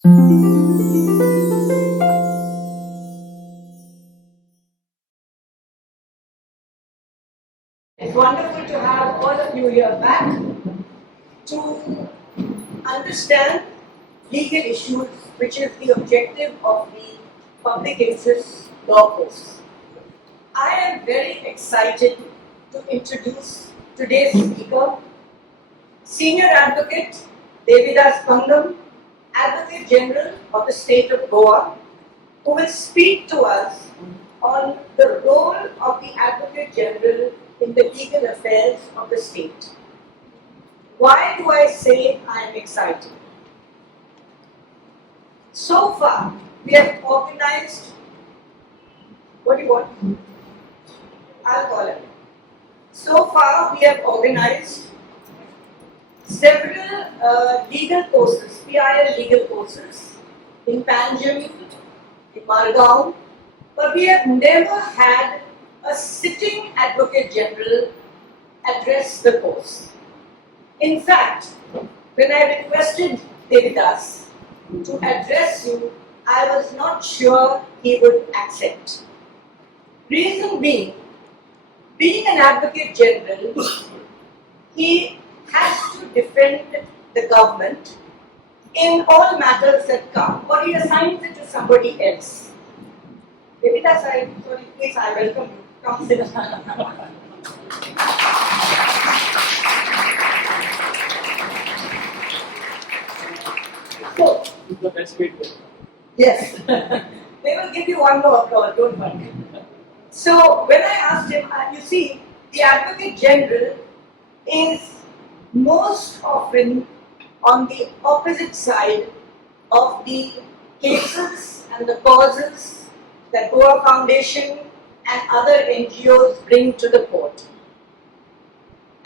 It's wonderful to have all of you here back to understand legal issues, which is the objective of the public interest law course. I am very excited to introduce today's speaker, Sr.Adv Devidas Pangam, Advocate General of the state of Goa, who will speak to us on the role of the Advocate General in the legal affairs of the state. Why do I say I am excited? So far, we have organized, what do you want? I'll call it. So far, we have organized several legal courses, PIL legal courses in Pangam, in Margao, but we have never had a sitting Advocate General address the course. In fact, when I requested Devidas to address you, I was not sure he would accept. Reason being an Advocate General, he has to defend the government in all matters that come, or he assigns it to somebody else. Devidas, please, I welcome you. Come sit down. So, the best way to. yes, they will give you one more applause, don't worry. So, when I asked him, you see, the Advocate General is most often on the opposite side of the cases and the causes that Goa Foundation and other NGOs bring to the court.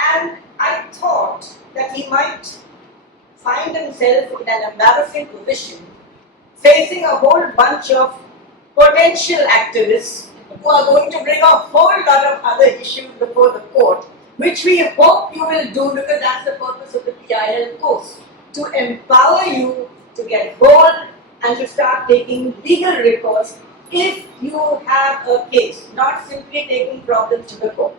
And I thought that he might find himself in an embarrassing position, facing a whole bunch of potential activists who are going to bring a whole lot of other issues before the court, which we hope you will do, because that's the purpose of the PIL course, to empower you to get bold and to start taking legal recourse if you have a case, not simply taking problems to the court.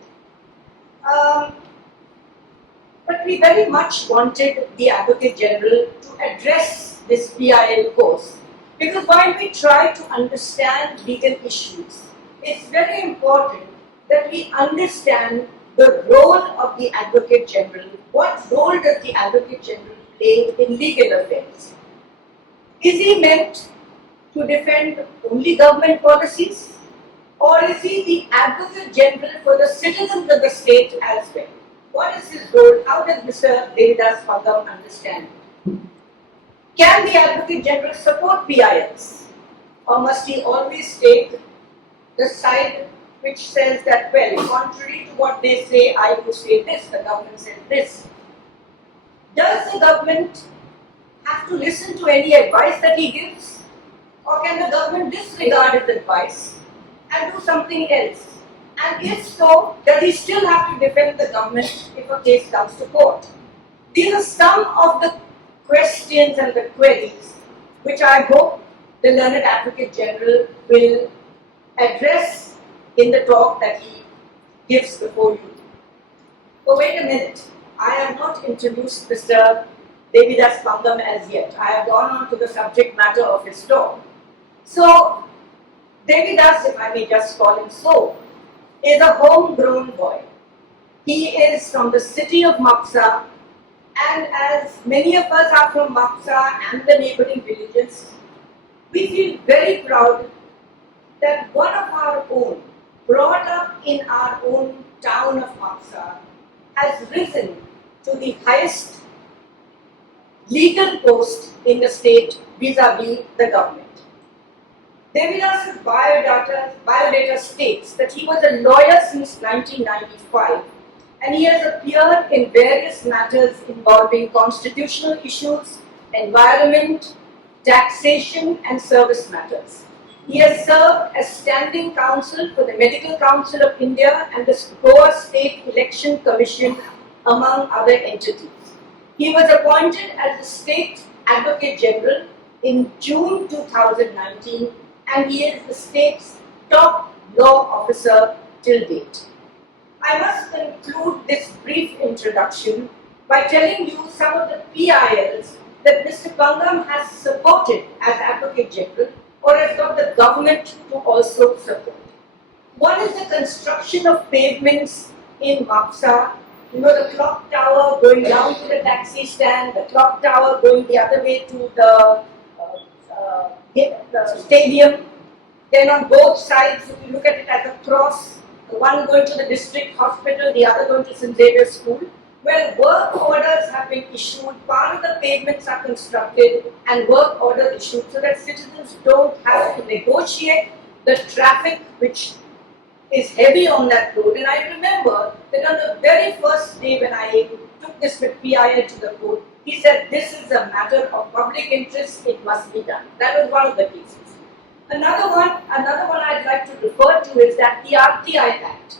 But we very much wanted the Advocate General to address this PIL course, because while we try to understand legal issues, it's very important that we understand the role of the Advocate General. What role does the Advocate General play in legal affairs? Is he meant to defend only government policies, or is he the Advocate General for the citizens of the state as well? What is his role? How does Mr. Devidas Pangam understand? Can the Advocate General support PILs, or must he always take the side which says that, well, contrary to what they say, I will say this, the government says this? Does the government have to listen to any advice that he gives? Or can the government disregard his advice and do something else? And if so, does he still have to defend the government if a case comes to court? These are some of the questions and the queries which I hope the learned Advocate General will address in the talk that he gives before you. Oh, wait a minute. I have not introduced Mr. Devidas Pangam as yet. I have gone on to the subject matter of his talk. So, Devidas, if I may just call him so, is a homegrown boy. He is from the city of Maksa, and as many of us are from Maksa and the neighboring villages, we feel very proud that one of our own, brought up in our own town of Maksa, has risen to the highest legal post in the state vis-a-vis the government. Devidas's biodata states that he was a lawyer since 1995, and he has appeared in various matters involving constitutional issues, environment, taxation, and service matters. He has served as standing counsel for the Medical Council of India and the Goa State Election Commission, among other entities. He was appointed as the State Advocate General in June 2019, and he is the state's top law officer till date. I must conclude this brief introduction by telling you some of the PILs that Mr. Pangam has supported as Advocate General or has got the government to also support. One is the construction of pavements in Mapsa. You know, the clock tower going down to the taxi stand, the clock tower going the other way to the stadium. Then on both sides, if you look at it as a cross, the one going to the district hospital, the other going to St.Adv school. Well, work orders have been issued, part of the pavements are constructed and work orders issued so that citizens don't have to negotiate the traffic which is heavy on that road. And I remember that on the very first day when I took this with PIL to the court, he said this is a matter of public interest, it must be done. That was one of the cases. Another one I'd like to refer to is that the RTI Act.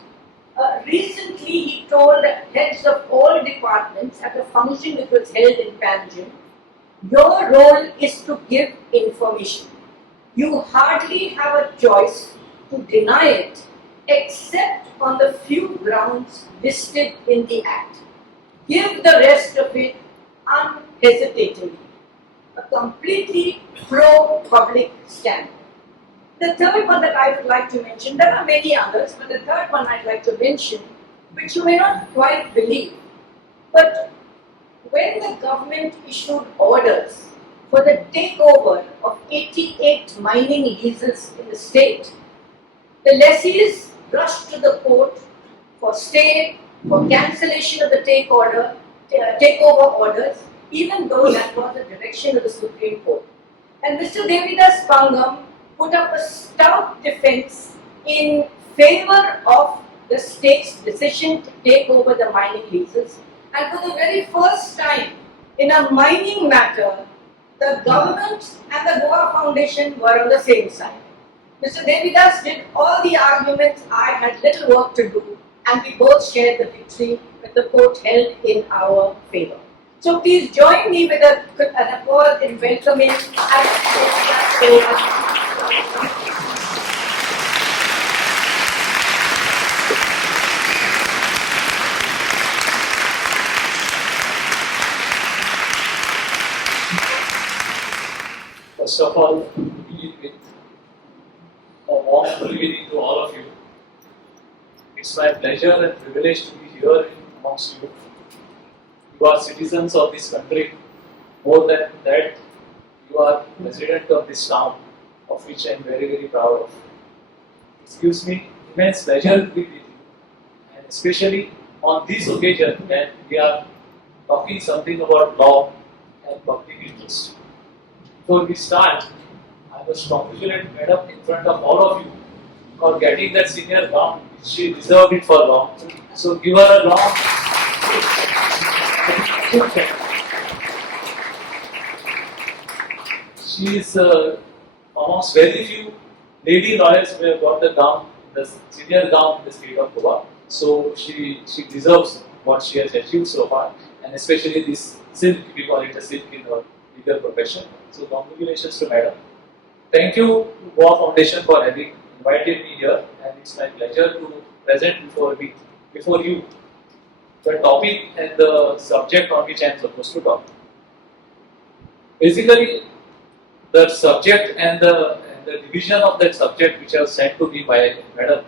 Recently, he told heads of all departments at a function which was held in Panjim, your role is to give information. You hardly have a choice to deny it except on the few grounds listed in the Act. Give the rest of it unhesitatingly. A completely pro-public stand. The third one that I would like to mention, there are many others, but the third one I'd like to mention, which you may not quite believe, but when the government issued orders for the takeover of 88 mining leases in the state, the lessees rushed to the court for stay, for cancellation of the takeover orders, even though that was the direction of the Supreme Court. And Mr. Devidas Pangam put up a stout defense in favor of the state's decision to take over the mining leases. And for the very first time in a mining matter, the government and the Goa Foundation were on the same side. Mr. Devidas did all the arguments, I had little work to do, and we both shared the victory that the court held in our favor. So please join me with an applause in welcoming First of all, begin with a warm good evening to all of you. It's my pleasure and privilege to be here amongst you. You are citizens of this country. More than that, you are resident of this town, of which I am very, very proud of. It gives me immense pleasure to be with you, and especially on this occasion when we are talking something about law and public interest. Before we start, I must congratulate Madam in front of all of you for getting that senior gown. She deserved it for long. So give her a long. She is amongst very few lady lawyers who have got the gown, the senior gown in the state of Goa. So she deserves what she has achieved so far, and especially this silk, we call it a silk in her legal profession. So congratulations to Madam. Thank you to Goa Foundation for having invited me here, and it's my pleasure to present before you the topic and the subject on which I am supposed to talk. Basically, the subject and the division of that subject which was sent to me by Madam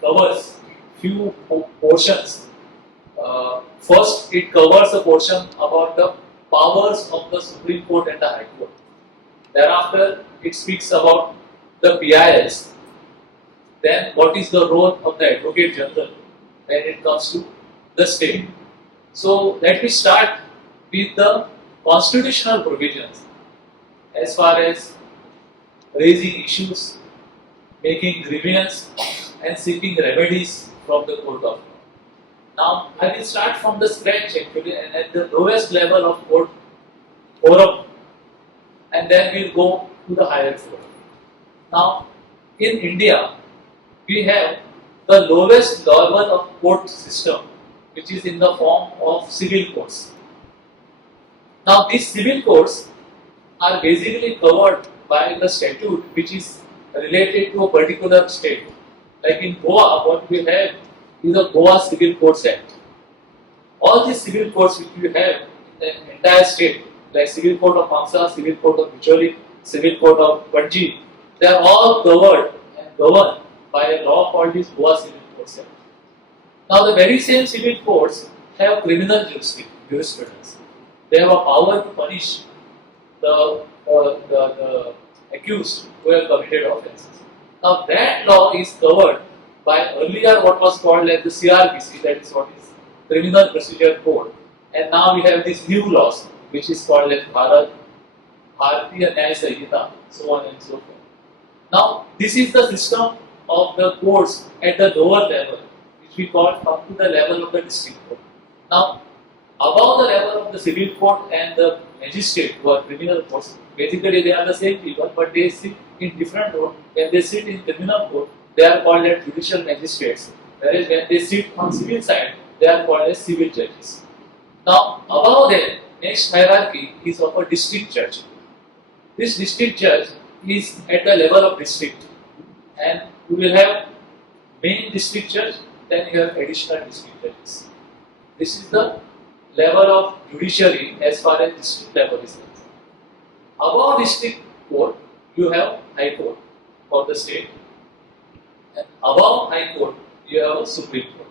covers few portions. First, it covers a portion about the powers of the Supreme Court and the High Court. Thereafter, it speaks about the PILs. Then, what is the role of the Advocate General when it comes to the state. So, let me start with the constitutional provisions as far as raising issues, making grievance, and seeking remedies from the court of law. Now, I will start from the scratch actually, and at the lowest level of court forum, and then we'll go to the higher forum. Now, in India, we have the lowest level of court system, which is in the form of civil courts. Now, these civil courts are basically covered by the statute which is related to a particular state. Like in Goa, what we have is the Goa Civil Codes Act. All these civil codes which we have in the entire state, like Civil Code of Pangsa, Civil Code of Judiciary, Civil Code of Panji, they are all covered and governed by a law called this Goa Civil Codes Act. Now, the very same civil courts have criminal jurisprudence. They have a power to punish the accused who have committed offences. Now, that law is covered by earlier what was called as the CRPC, that is what is Criminal Procedure Code, and now we have these new laws which is called as Bharatiya Nyaya Sanhita, so on and so forth. Now, this is the system of the courts at the lower level, which we call up to the level of the district court. Now, above the level of the civil court and the magistrate who are criminal courts, basically they are the same people, but they sit in different roles. When they sit in criminal court, they are called as judicial magistrates, whereas when they sit on civil side, they are called as civil judges. Now, above them, next hierarchy is of a district judge. This district judge is at the level of district, and you will have main district judge, then you have additional district judges. This is the level of judiciary as far as district level is concerned. Above district court, you have high court for the state, and above high court, you have a supreme court.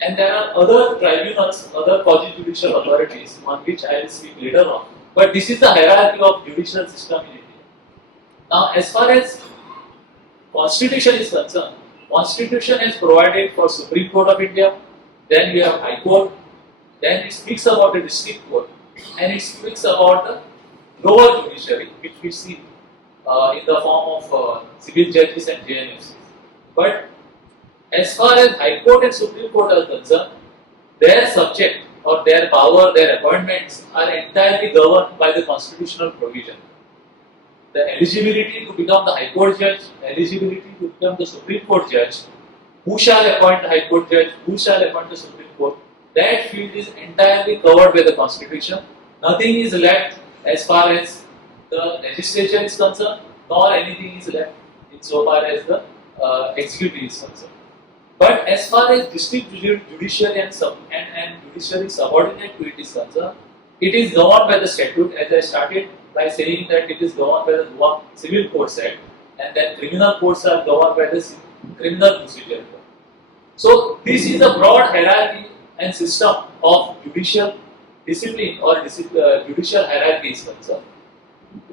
And there are other tribunals, other quasi-judicial authorities on which I will speak later on. But this is the hierarchy of judicial system in India. Now, as far as Constitution is concerned, Constitution is provided for Supreme Court of India, then we have High Court, then it speaks about the District Court, and it speaks about the lower judiciary, which we see in the form of civil judges and JNFCs. But as far as High Court and Supreme Court are concerned, their subject or their power, their appointments are entirely governed by the constitutional provision. The eligibility to become the High Court judge, eligibility to become the Supreme Court judge, who shall appoint the High Court judge, who shall appoint the Supreme Court, that field is entirely covered by the Constitution. Nothing is left as far as the legislature is concerned, nor anything is left insofar as the executive is concerned. But as far as district judiciary and judiciary subordinate to it is concerned, it is governed by the statute, as I started by saying that it is governed by the Goa Civil Codes Act, and then criminal courts are governed by the Criminal Procedure Code. So this is the broad hierarchy and system of judicial discipline or judicial hierarchy is concerned.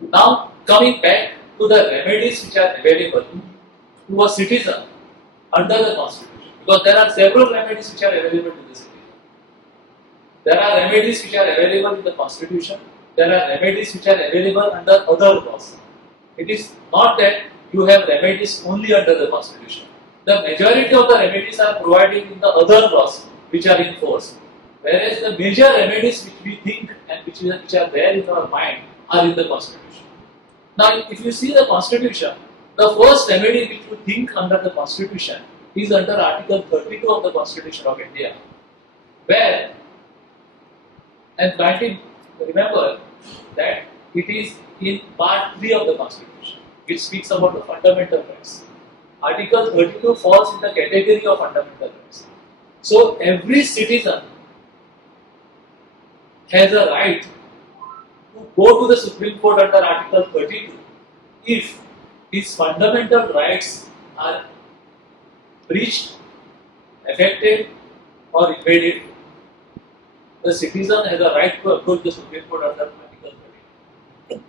Now coming back to the remedies which are available to a citizen under the Constitution, because there are several remedies which are available to the citizen. There are remedies which are available in the Constitution. There are remedies which are available under other laws. It is not that you have remedies only under the Constitution. The majority of the remedies are provided in the other laws which are in force, whereas the major remedies which we think and which are there in our mind are in the Constitution. Now, if you see the Constitution, the first remedy which you think under the Constitution is under Article 32 of the Constitution of India, where, and kindly remember that it is in Part 3 of the Constitution, which speaks about the fundamental rights. Article 32 falls in the category of fundamental rights. So, every citizen has a right to go to the Supreme Court under Article 32 if his fundamental rights are breached, affected, or invaded. The citizen has a right to approach the Supreme Court under Article 32.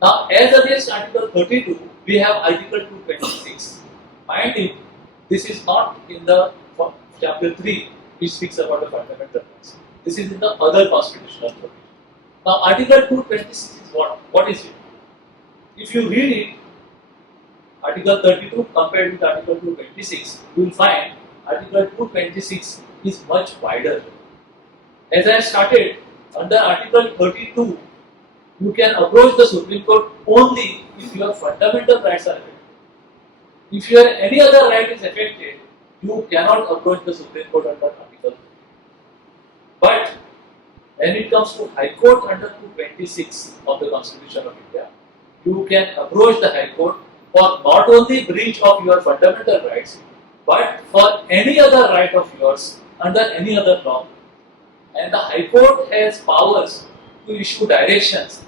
Now, as against Article 32, we have Article 226. Mind you, this is not in the Chapter 3, which speaks about the fundamental rights. This is in the other constitutional provision. Now, Article 226 is what? What is it? If you read it, Article 32 compared with Article 226, you will find Article 226 is much wider. As I started, under Article 32, you can approach the Supreme Court only if your fundamental rights are affected. If your any other right is affected, you cannot approach the Supreme Court under Article 32. But When it comes to High Court under 226 of the Constitution of India, you can approach the High Court for not only breach of your fundamental rights, but for any other right of yours under any other law. And the High Court has powers to issue directions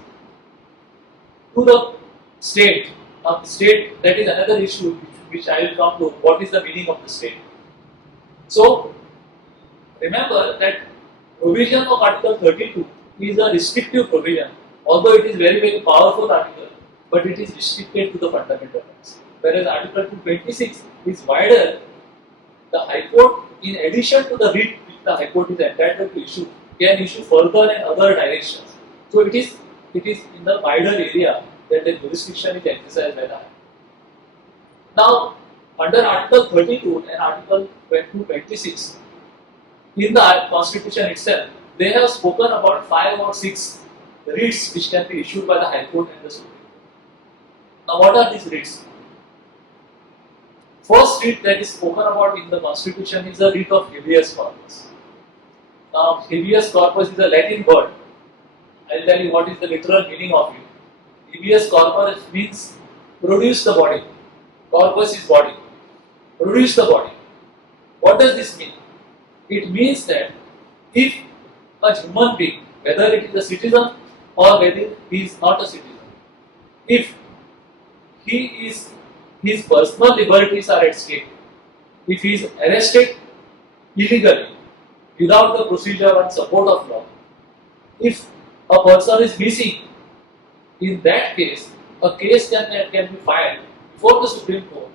to the state. Now, state, that is another issue which I will come to. What is the meaning of the state? So, remember that provision of Article 32 is a restrictive provision, although it is very, very powerful article, but it is restricted to the fundamental rights. Whereas Article 226 is wider. The High Court, in addition to the writ which the High Court is entitled to issue, can issue further and other directions. So it is in the wider area that the jurisdiction is exercised by the High Court. Now, under Article 32 and Article 226, in the Constitution itself, they have spoken about 5 or 6 writs which can be issued by the High Court and the Supreme Court. Now, what are these writs? First writ that is spoken about in the Constitution is the writ of habeas corpus. Now, habeas corpus is a Latin word. I will tell you what is the literal meaning of it. Habeas corpus means produce the body. Corpus is body. Produce the body. What does this mean? It means that if a human being, whether it is a citizen or whether he is not a citizen, if his personal liberties are at stake, if he is arrested illegally, without the procedure and support of law, if a person is missing, in that case, a case can be filed before the Supreme Court,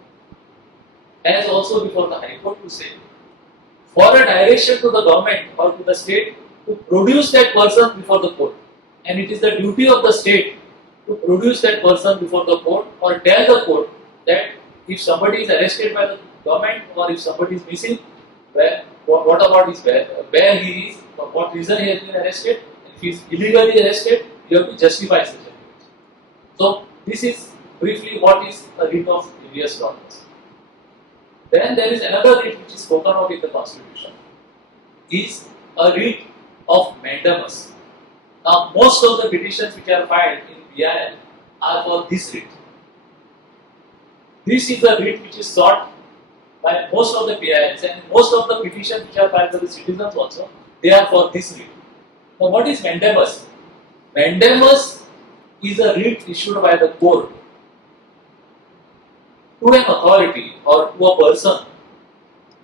as also before the High Court, to say, for a direction to the government or to the state to produce that person before the court. And it is the duty of the state to produce that person before the court or tell the court that if somebody is arrested by the government or if somebody is missing, what about his where he is, for what reason he has been arrested. If he is illegally arrested, you have to justify such a case. So, this is briefly what is a writ of habeas corpus. Then there is another writ which is spoken of in the Constitution, is a writ of mandamus. Now, most of the petitions which are filed in PIL are for this writ. This is the writ which is sought by most of the PILs, and most of the petitions which are filed by the citizens also, they are for this writ. Now, what is mandamus? Mandamus is a writ issued by the court to an authority or to a person,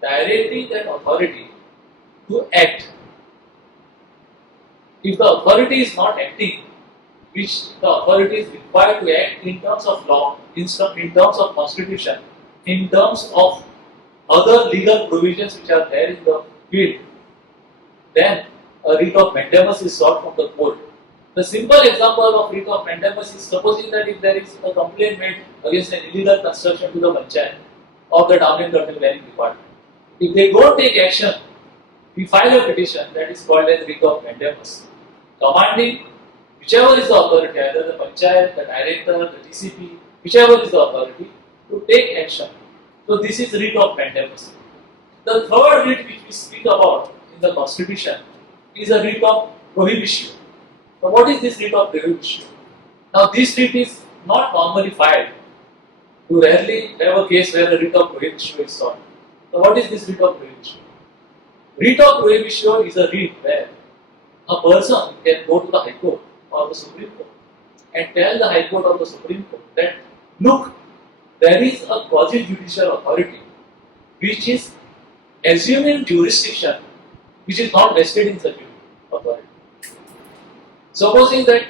directing that authority to act. If the authority is not acting, which the authority is required to act in terms of law, in terms of constitution, in terms of other legal provisions which are there in the field, then a writ of mandamus is sought from the court. The simple example of writ of mandamus is supposing that if there is a complaint made against an illegal construction to the panchayat or the town and country planning department, if they don't take action, we file a petition that is called as writ of mandamus, commanding whichever is the authority, either the panchayat, the director, the DCP, whichever is the authority, to take action. So this is writ of mandamus. The third writ which we speak about in the Constitution is a writ of prohibition. So what is this writ of prohibition? Now this writ is not normally filed. You rarely have a case where a writ of prohibition is sought. So what is this writ of prohibition? Writ of prohibition is a writ where a person can go to the High Court or the Supreme Court and tell the High Court or the Supreme Court that, look, there is a quasi-judicial authority which is assuming jurisdiction which is not vested in such authority. Supposing that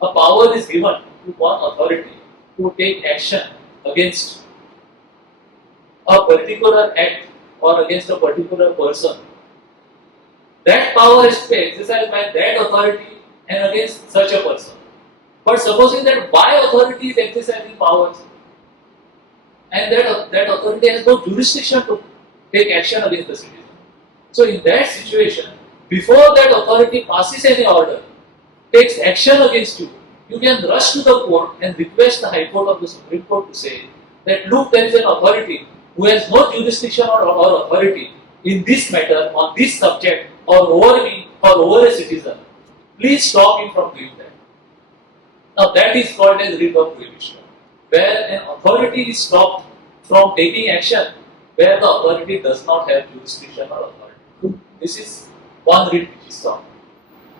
a power is given to one authority to take action against a particular act or against a particular person, that power is to be exercised by that authority and against such a person. But supposing that by authority is exercising powers and that authority has no jurisdiction to take action against the citizen. So in that situation, before that authority passes any order, takes action against you, you can rush to the court and request the High Court or the Supreme Court to say that, look, there is an authority who has no jurisdiction or authority in this matter, on this subject, or over me, or over a citizen. please stop him from doing that. Now that is called as writ of prohibition, where an authority is stopped from taking action where the authority does not have jurisdiction or authority. This is one writ which is stopped.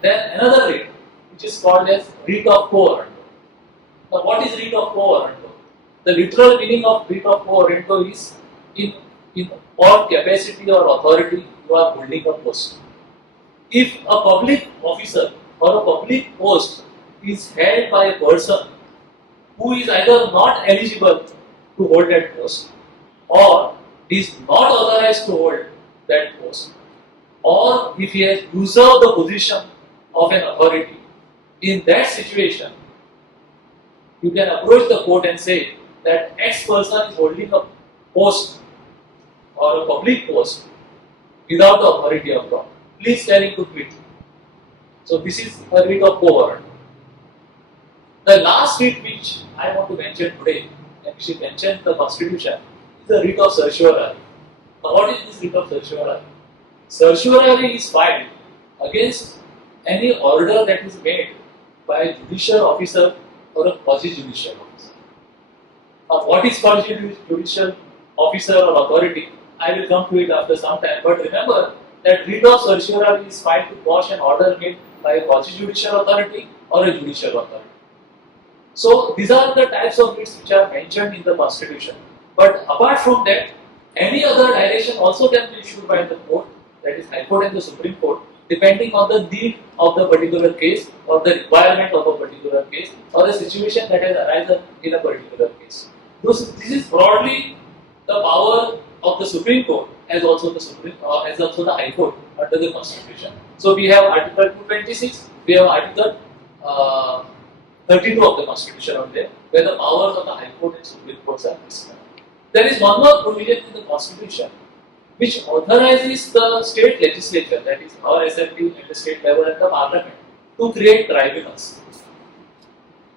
Then another writ which is called as writ of quo warranto. Now what is writ of quo warranto? The literal meaning of writ of quo warranto is in what capacity or authority you are holding a post. If a public officer or a public post is held by a person who is either not eligible to hold that post, or is not authorized to hold that post, or if he has usurped the position of an authority, in that situation, you can approach the court and say that X person is holding a post or a public post without the authority of law. Please tell him to quit. So this is a writ of quo warranto. The last writ which I want to mention today, and which is mentioned in the Constitution, is the writ of certiorari. Now what is this writ of certiorari? Certiorari is filed against any order that is made by a judicial officer or a quasi-judicial officer. Now what is quasi-judicial officer or authority? I will come to it after some time, but remember that writ of certiorari is filed to quash an order made by a quasi-judicial authority or a judicial authority. So these are the types of writs which are mentioned in the Constitution. But apart from that, any other direction also can be issued by the court, that is High Court and the Supreme Court, depending on the need of the particular case or the requirement of a particular case or the situation that has arisen in a particular case. This is broadly the power of the Supreme Court as also the High Court under the Constitution. So we have Article 226, we have Article 32 of the Constitution out there, where the powers of the High Court and Supreme Courts are prescribed. There is one more provision in the Constitution which authorizes the state legislature, that is our assembly at the state level and the parliament, to create tribunals.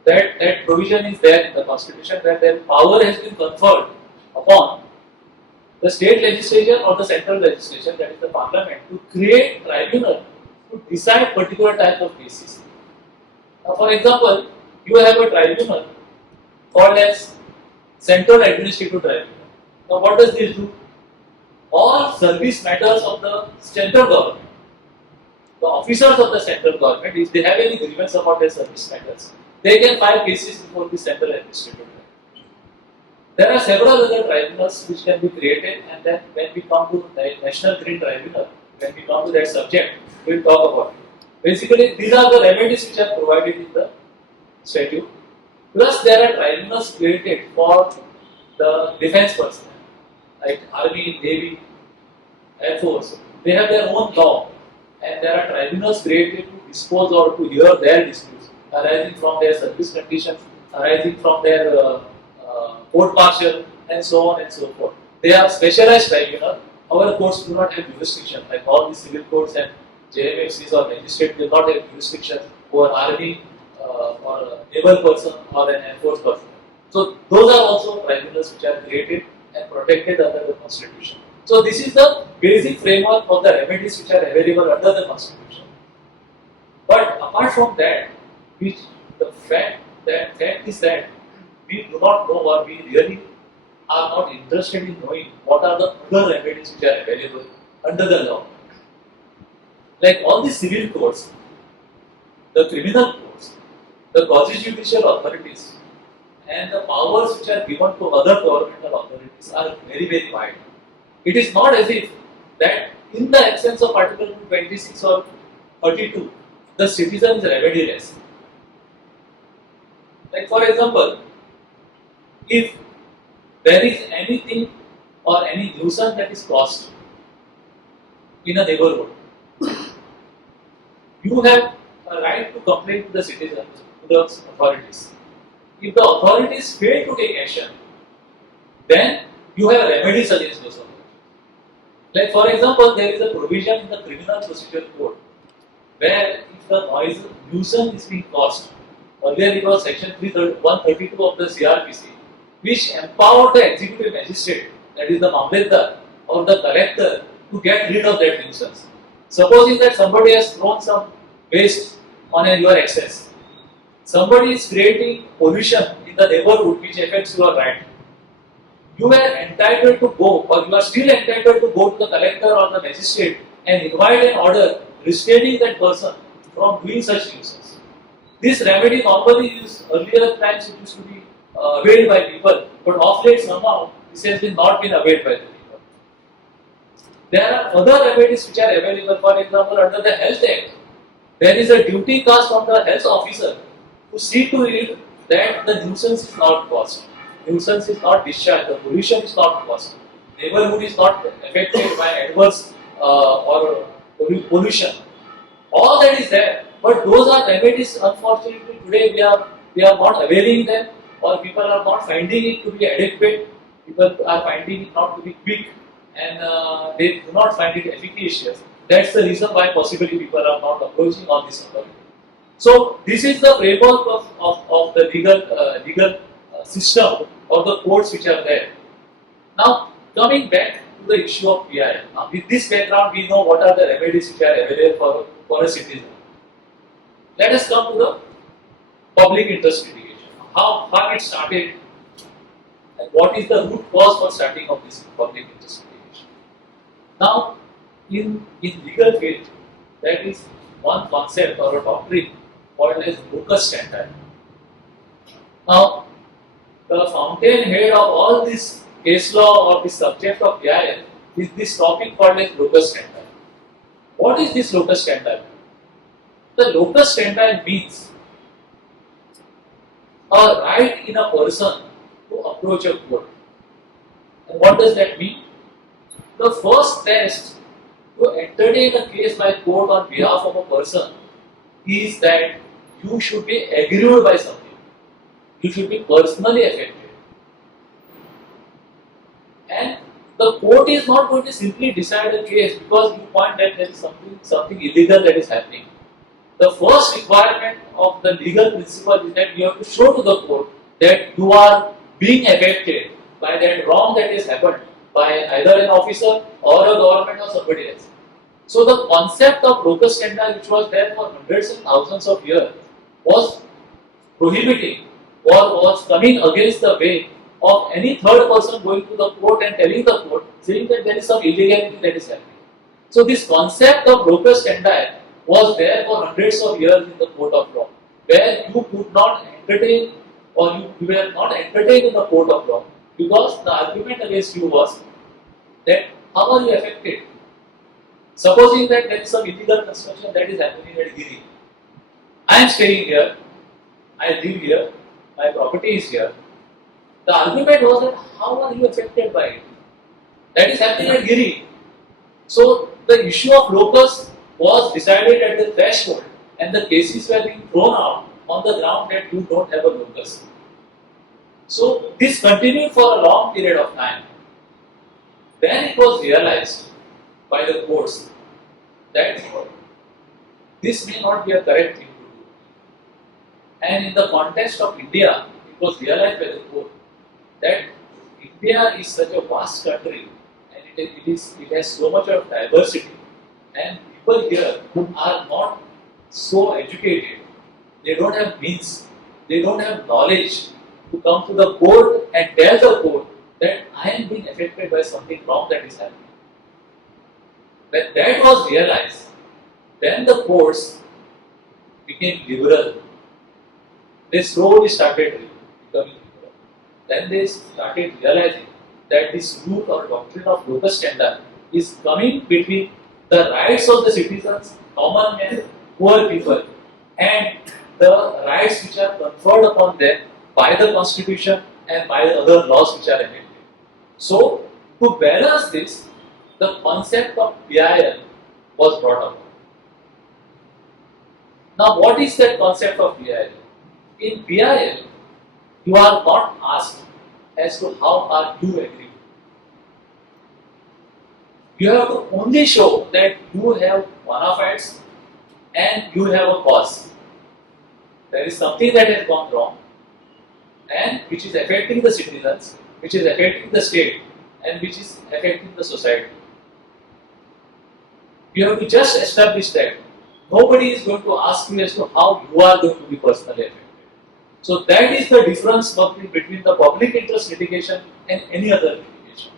That provision is there in the Constitution, where their power has been conferred upon the state legislature or the central legislature, that is the parliament, to create tribunal to decide particular types of cases. Now, for example, you have a tribunal called as Central Administrative Tribunal. Now, what does this do? All service matters of the central government, the officers of the central government, if they have any grievance about their service matters, they can file cases before the Central Administrative Tribunal. There are several other tribunals which can be created, and then when we come to the National Green Tribunal, when we come to that subject, we will talk about it. Basically, these are the remedies which are provided in the statute. Plus, there are tribunals created for the defense personnel, like Army, Navy, Air Force. They have their own law, and there are tribunals created to dispose or to hear their disputes arising from their service conditions, arising from their court martial, and so on and so forth. They are specialized tribunals. Our courts do not have jurisdiction, like all the civil courts and JMFCs or magistrates do not have jurisdiction over army or a naval person or an Air Force person. So those are also tribunals which are created and protected under the Constitution. So this is the basic framework of the remedies which are available under the Constitution. But apart from that, the fact is that we do not know, or we really are not interested in knowing what are the other remedies which are available under the law. Like all the civil courts, the criminal courts, the quasi-judicial authorities, and the powers which are given to other governmental authorities are very, very wide. It is not as if that in the absence of Article 226 or 32, the citizen is remediless. Like for example, if there is anything or any nuisance that is caused in a neighborhood, you have a right to complain to the citizens, to the authorities. If the authorities fail to take action, then you have remedies against those authorities. Like for example, there is a provision in the Criminal Procedure Code where if the nuisance is being caused, earlier it was section 132 of the CRPC, which empowered the executive magistrate, that is the Mamletdar or the collector, to get rid of that nuisance. Supposing that somebody has thrown some waste on your access. Somebody is creating pollution in the neighborhood which affects your right. You were entitled to go, or you are still entitled to go to the collector or the magistrate and invite an order restraining that person from doing such nuisance. This remedy normally is earlier times it used to be availed by people, but of late somehow this has been not been availed by the people. There are other remedies which are available. For example, under the Health Act, there is a duty cast on the health officer to see to it that the nuisance is not caused, nuisance is not discharged, the pollution is not caused, neighborhood is not affected by adverse or pollution. All that is there, but those are remedies. Unfortunately, today we are not availing them, or people are not finding it to be adequate. People are finding it not to be quick, and they do not find it efficacious. That's the reason why possibly people are not approaching on this authority. So this is the framework of the legal system or the courts which are there. Now coming back to the issue of PIL. Now with this background, we know what are the remedies which are available for a citizen. Let us come to the public interest litigation. How it started and what is the root cause for starting of this public interest litigation. Now in legal field, there is one concept or a doctrine called as locus standi. Now the fountainhead of all this case law or the subject of PIL is this topic called as locus standi. What is this locus standi? The locus standi means a right in a person to approach a court. And what does that mean? The first test to entertain a case by court on behalf of a person is that you should be aggrieved by something. You should be personally affected. And the court is not going to simply decide a case because you point that there is something illegal that is happening. The first requirement of the legal principle is that you have to show to the court that you are being affected by that wrong that has happened by either an officer or a government or somebody else. So the concept of locus standi, which was there for hundreds and thousands of years, was prohibiting or was coming against the way of any third person going to the court and telling the court, saying that there is some illegality that is happening. So this concept of locus standi was there for hundreds of years in the court of law, where you could not entertain or you were not entertained in the court of law because the argument against you was that how are you affected? Supposing that there is some illegal construction that is happening at Giri. I am staying here, I live here, my property is here. The argument was that how are you affected by it? That is happening at Giri. So the issue of locus was decided at the threshold and the cases were being thrown out on the ground that you don't have a locus. So this continued for a long period of time. Then it was realized by the courts that this may not be a correct thing to do. And in the context of India, it was realized by the court that India is such a vast country and it has so much of diversity, and people here are not so educated, they don't have means, they don't have knowledge to come to the court and tell the court that I am being affected by something wrong that is happening. When that was realized, then the courts became liberal. They slowly started becoming liberal. Then they started realizing that this root or doctrine of locus standi is coming between the rights of the citizens, common men, poor people, and the rights which are conferred upon them by the constitution and by the other laws which are enacted. So, to balance this, the concept of PIL was brought up. Now, what is that concept of PIL? In PIL, you are not asked as to how are you aggrieved. You have to only show that you have bona fides and you have a cause. There is something that has gone wrong and which is affecting the citizens, which is affecting the state, and which is affecting the society. You have to just establish that nobody is going to ask you as to how you are going to be personally affected. So that is the difference between the public interest litigation and any other litigation.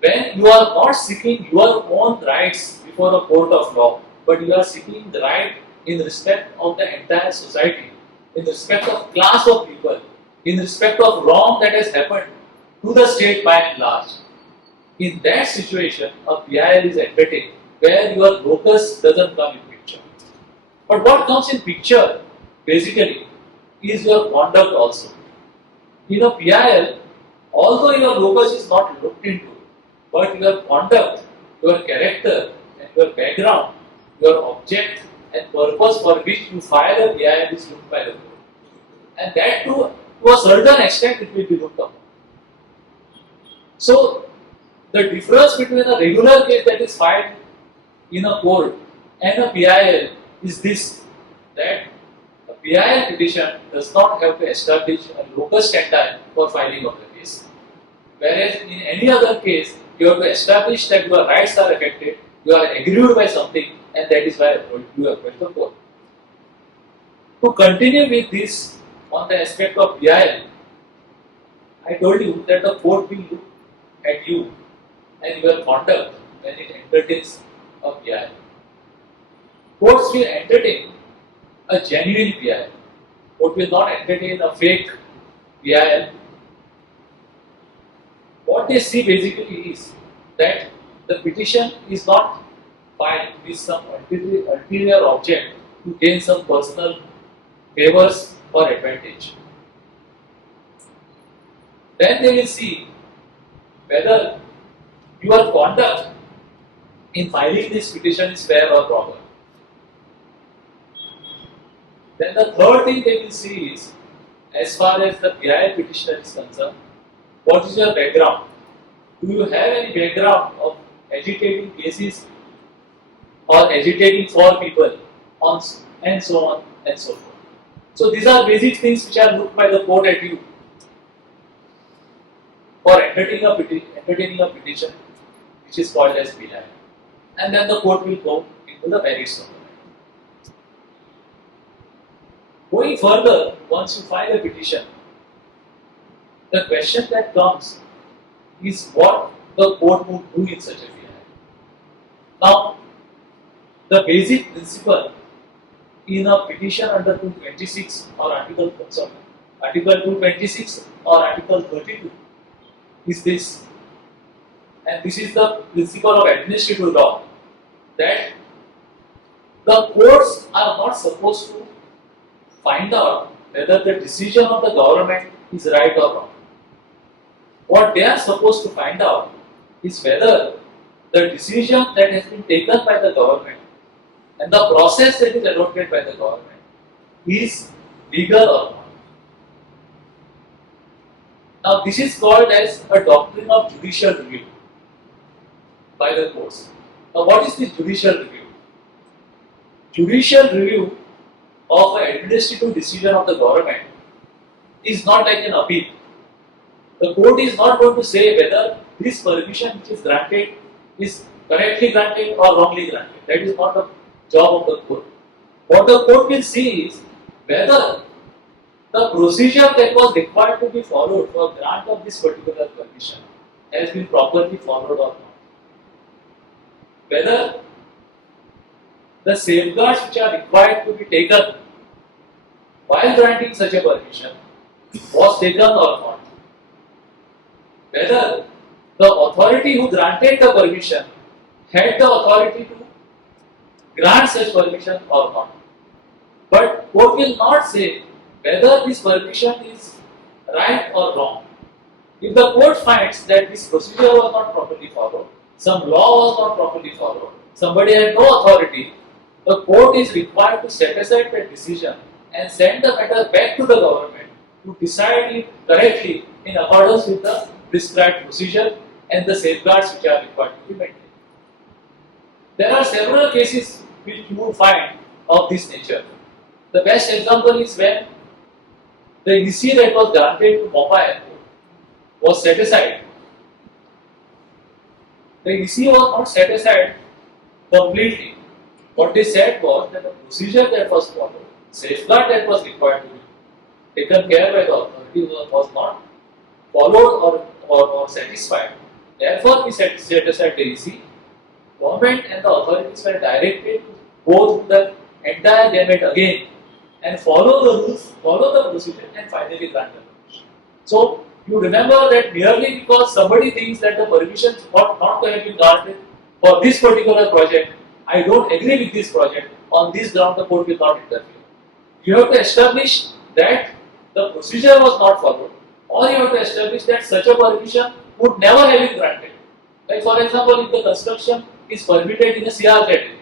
When you are not seeking your own rights before a court of law, but you are seeking the right in respect of the entire society, in respect of class of people, in respect of wrong that has happened to the state by and large. In that situation, a PIL is admitted where your locus doesn't come in picture. But what comes in picture, basically, is your conduct also. In a PIL, although your locus is not looked into, but your conduct, your character, and your background, your object and purpose for which you file a PIL is looked by the court. And that to a certain extent it will be looked upon. So, the difference between a regular case that is filed in a court and a PIL is this, that a PIL petition does not have to establish a locus standi for filing of the case. Whereas in any other case, you have to establish that your rights are affected, you are aggrieved by something, and that is why you approach the court. To continue with this on the aspect of PIL, I told you that the court will look at you and your conduct when it entertains a PIL. Courts will entertain a genuine PIL. Court will not entertain a fake PIL. What they see basically is that the petition is not filed with some ulterior object to gain some personal favors or advantage. Then they will see whether your conduct in filing this petition is fair or proper. Then the third thing they will see is, as far as the PIL petitioner is concerned, what is your background? Do you have any background of agitating cases or agitating for people and so on and so forth? So these are basic things which are looked by the court at you for entertaining a petition which is called as PIL. And then the court will go into the merits of the matter. Going further, once you file a petition, the question that comes is what the court would do in such a PIL. Now, the basic principle in a petition under 226 or Article 226 or Article 32 is this, and this is the principle of administrative law, that the courts are not supposed to find out whether the decision of the government is right or wrong. What they are supposed to find out is whether the decision that has been taken by the government and the process that is adopted by the government is legal or not. Now, this is called as a doctrine of judicial review by the courts. Now, what is this judicial review? Judicial review of an administrative decision of the government is not like an appeal. The court is not going to say whether this permission which is granted is correctly granted or wrongly granted. That is not the job of the court. What the court will see is whether the procedure that was required to be followed for grant of this particular permission has been properly followed or not. Whether the safeguards which are required to be taken while granting such a permission was taken or not. Whether the authority who granted the permission had the authority to grant such permission or not. But court will not say whether this permission is right or wrong. If the court finds that this procedure was not properly followed, some law was not properly followed, somebody had no authority, the court is required to set aside that decision and send the matter back to the government to decide it correctly in accordance with the prescribed procedure and the safeguards which are required to be maintained. There are several cases which you will find of this nature. The best example is when the EC that was granted to Mopa Airport was set aside. The EC was not set aside completely. What they said was that the procedure that was followed, safeguard that was required to be taken care by the authority was not followed or satisfied. Therefore, we set aside the EC. Government and the authorities were directed to go through the entire gamut again and follow the rules, follow the procedure, and finally grant the permission. So, you remember that merely because somebody thinks that the permission ought not to have been granted for this particular project, I don't agree with this project, on this ground the court will not interfere. You have to establish that the procedure was not followed, or you have to establish that such a permission would never have been granted. Like for example, if the construction is permitted in a CR area,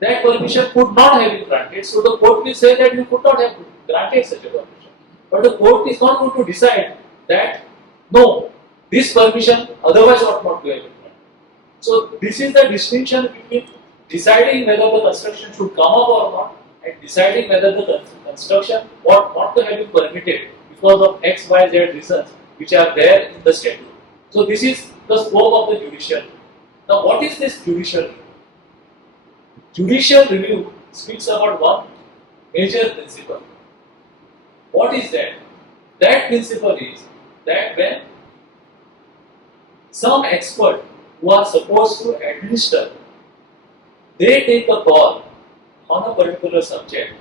that permission could not have been granted, so the court will say that you could not have granted such a permission. But the court is not going to decide that no, this permission otherwise ought not to have been granted. So this is the distinction between deciding whether the construction should come up or not and deciding whether the construction ought not to have been permitted because of X, Y, Z reasons which are there in the statute. So this is the scope of the judicial. Now what is this judicial review? Judicial review speaks about one major principle. What is that? That principle is that when some expert who are supposed to administer, they take a call on a particular subject,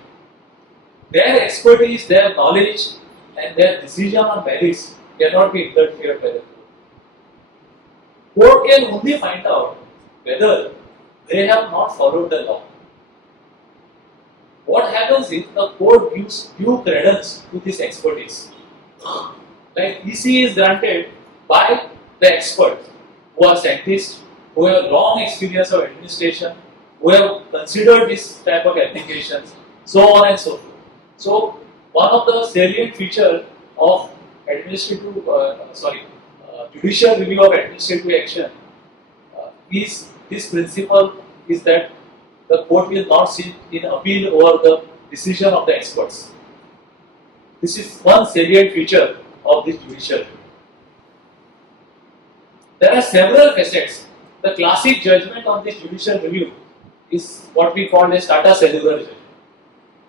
their expertise, their knowledge and their decision on merits cannot be interfered by the court. Court can only find out whether they have not followed the law. What happens is the court gives due credence to this expertise. Like EC is granted by the experts who are scientists, who have long experience of administration, who have considered this type of applications, so on and so forth. So one of the salient features of judicial review of administrative action is this principle is that the court will not sit in appeal over the decision of the experts. This is one salient feature of this judicial review. There are several facets. The classic judgment on this judicial review is what we call as Tata Cellular judgment,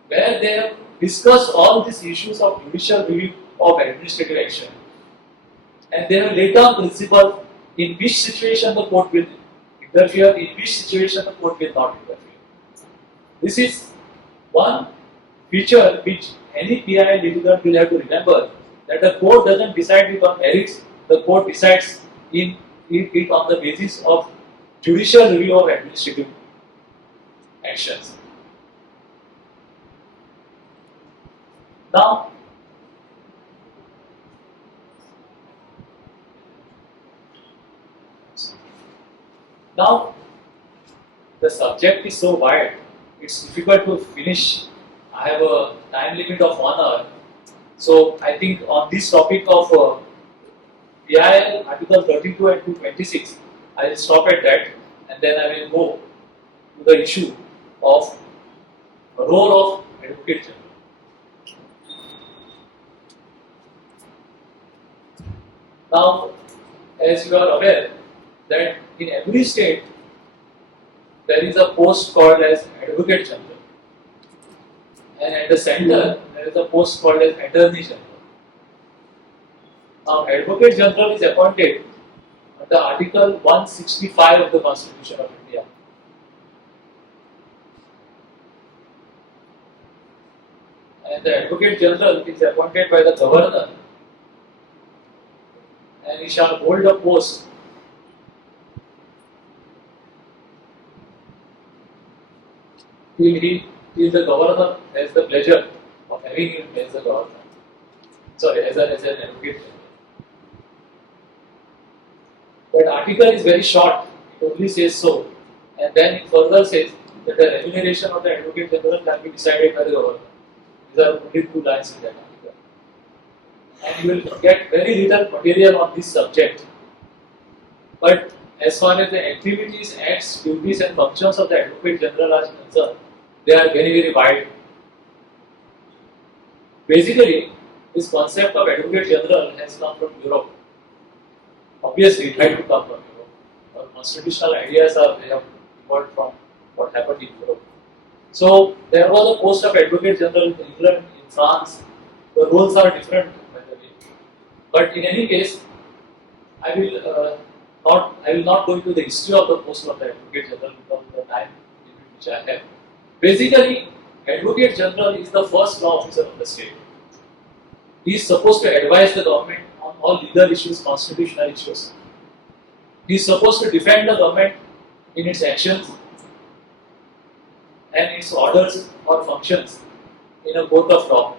where they have discussed all these issues of judicial review of administrative action. And they have laid down principles in which situation the court will interfere, in which situation the court will not interfere. This is one feature which any PIL litigant will have to remember, that the court doesn't decide it on merits, the court decides it on the basis of judicial review of administrative actions. Now, the subject is so wide, it's difficult to finish. I have a time limit of 1 hour. So I think on this topic of PIL Article 32 and 226, I will stop at that and then I will go to the issue of the role of Advocate General. Now, as you are aware that in every state there is a post called as Advocate General, and at the center there is a post called as Attorney General. Now, Advocate General is appointed under Article 165 of the Constitution of India. And the Advocate General is appointed by the Governor, and he shall hold a post till the Governor has the pleasure of having him as the Governor. Sorry, as an Advocate General. That article is very short, it only says so, and then it further says that the remuneration of the Advocate General can be decided by the Governor. These are only 2 lines in that article. And you will get very little material on this subject. But as far as the activities, acts, duties and functions of the Advocate General are concerned, they are very, very wide. Basically, this concept of Advocate General has come from Europe. Obviously, it had to come from Europe. Our constitutional ideas are there. involved from what happened in Europe. So there was a post of Advocate General in England, in France. The roles are different, by the way. But in any case, I will not go into the history of the post of the Advocate General because of the time limit which I have. Basically, Advocate General is the first law officer of the state. He is supposed to advise the government on all legal issues, constitutional issues. He is supposed to defend the government in its actions and its orders or functions in a court of law.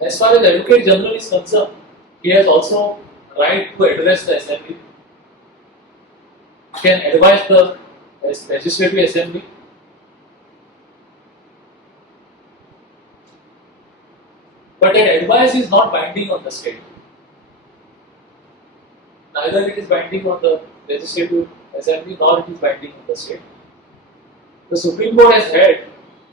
As far as the Advocate General is concerned, he has also right to address the assembly. He can advise the legislative assembly. But that advice is not binding on the state. Neither it is binding on the legislative assembly nor it is binding on the state. The Supreme Court has held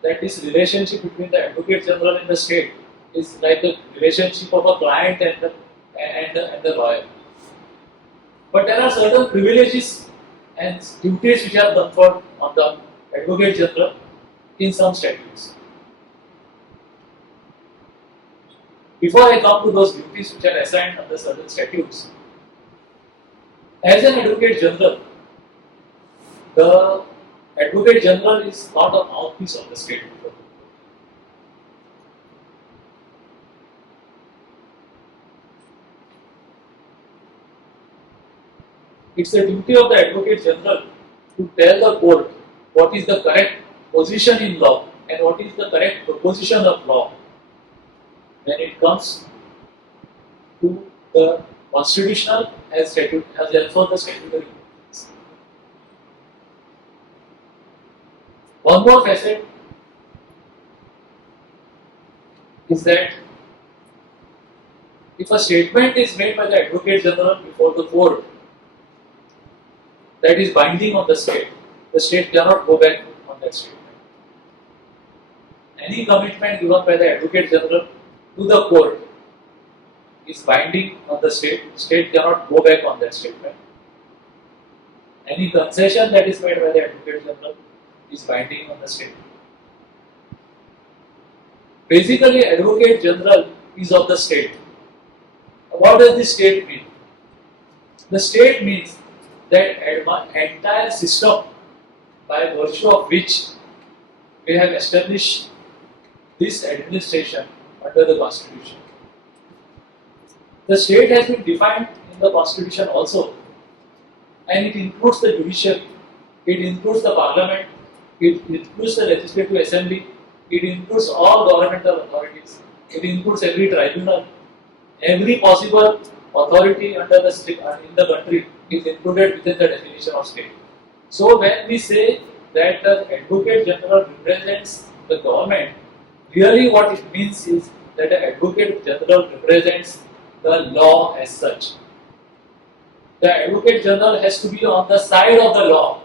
that this relationship between the Advocate General and the state is like the relationship of a client and the lawyer. But there are certain privileges and duties which are conferred on the Advocate General in some statutes. Before I come to those duties which are assigned under certain statutes, as an Advocate General, the Advocate General is not a mouthpiece of the state. It's the duty of the Advocate General to tell the court what is the correct position in law and what is the correct proposition of law when it comes to the constitutional as also the statutory. One more facet is that if a statement is made by the Advocate General before the court that is binding on the state cannot go back on that statement. Any commitment given by the Advocate General to the court is binding on the state cannot go back on that statement. Any concession that is made by the Advocate General is binding on the state. Basically, Advocate General is of the state. What does the state mean? The state means that entire system by virtue of which we have established this administration under the Constitution. The state has been defined in the Constitution also, and it includes the judiciary, it includes the parliament, it includes the legislative assembly, it includes all governmental authorities, it includes every tribunal, every possible authority under the state in the country is included within the definition of state. So when we say that the Advocate General represents the government, really what it means is that the Advocate General represents the law as such. The Advocate General has to be on the side of the law.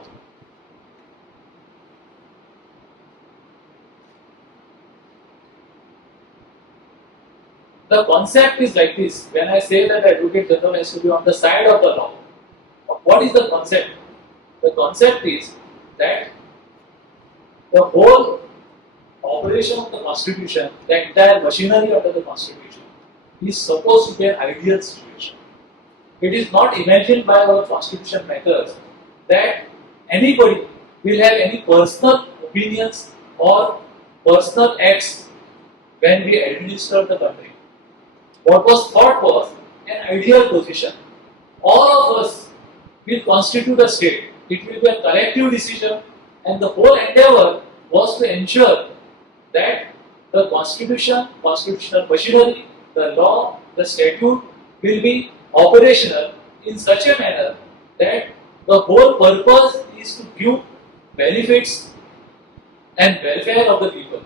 The concept is like this. When I say that the Advocate General has to be on the side of the law, what is the concept? The concept is that the whole operation of the Constitution, the entire machinery under the Constitution, is supposed to be an ideal situation. It is not imagined by our Constitution makers that anybody will have any personal opinions or personal acts when we administer the country. What was thought was an ideal position. All of us will constitute a state. It will be a collective decision, and the whole endeavor was to ensure that the Constitution, constitutional machinery, the law, the statute will be operational in such a manner that the whole purpose is to give benefits and welfare of the people.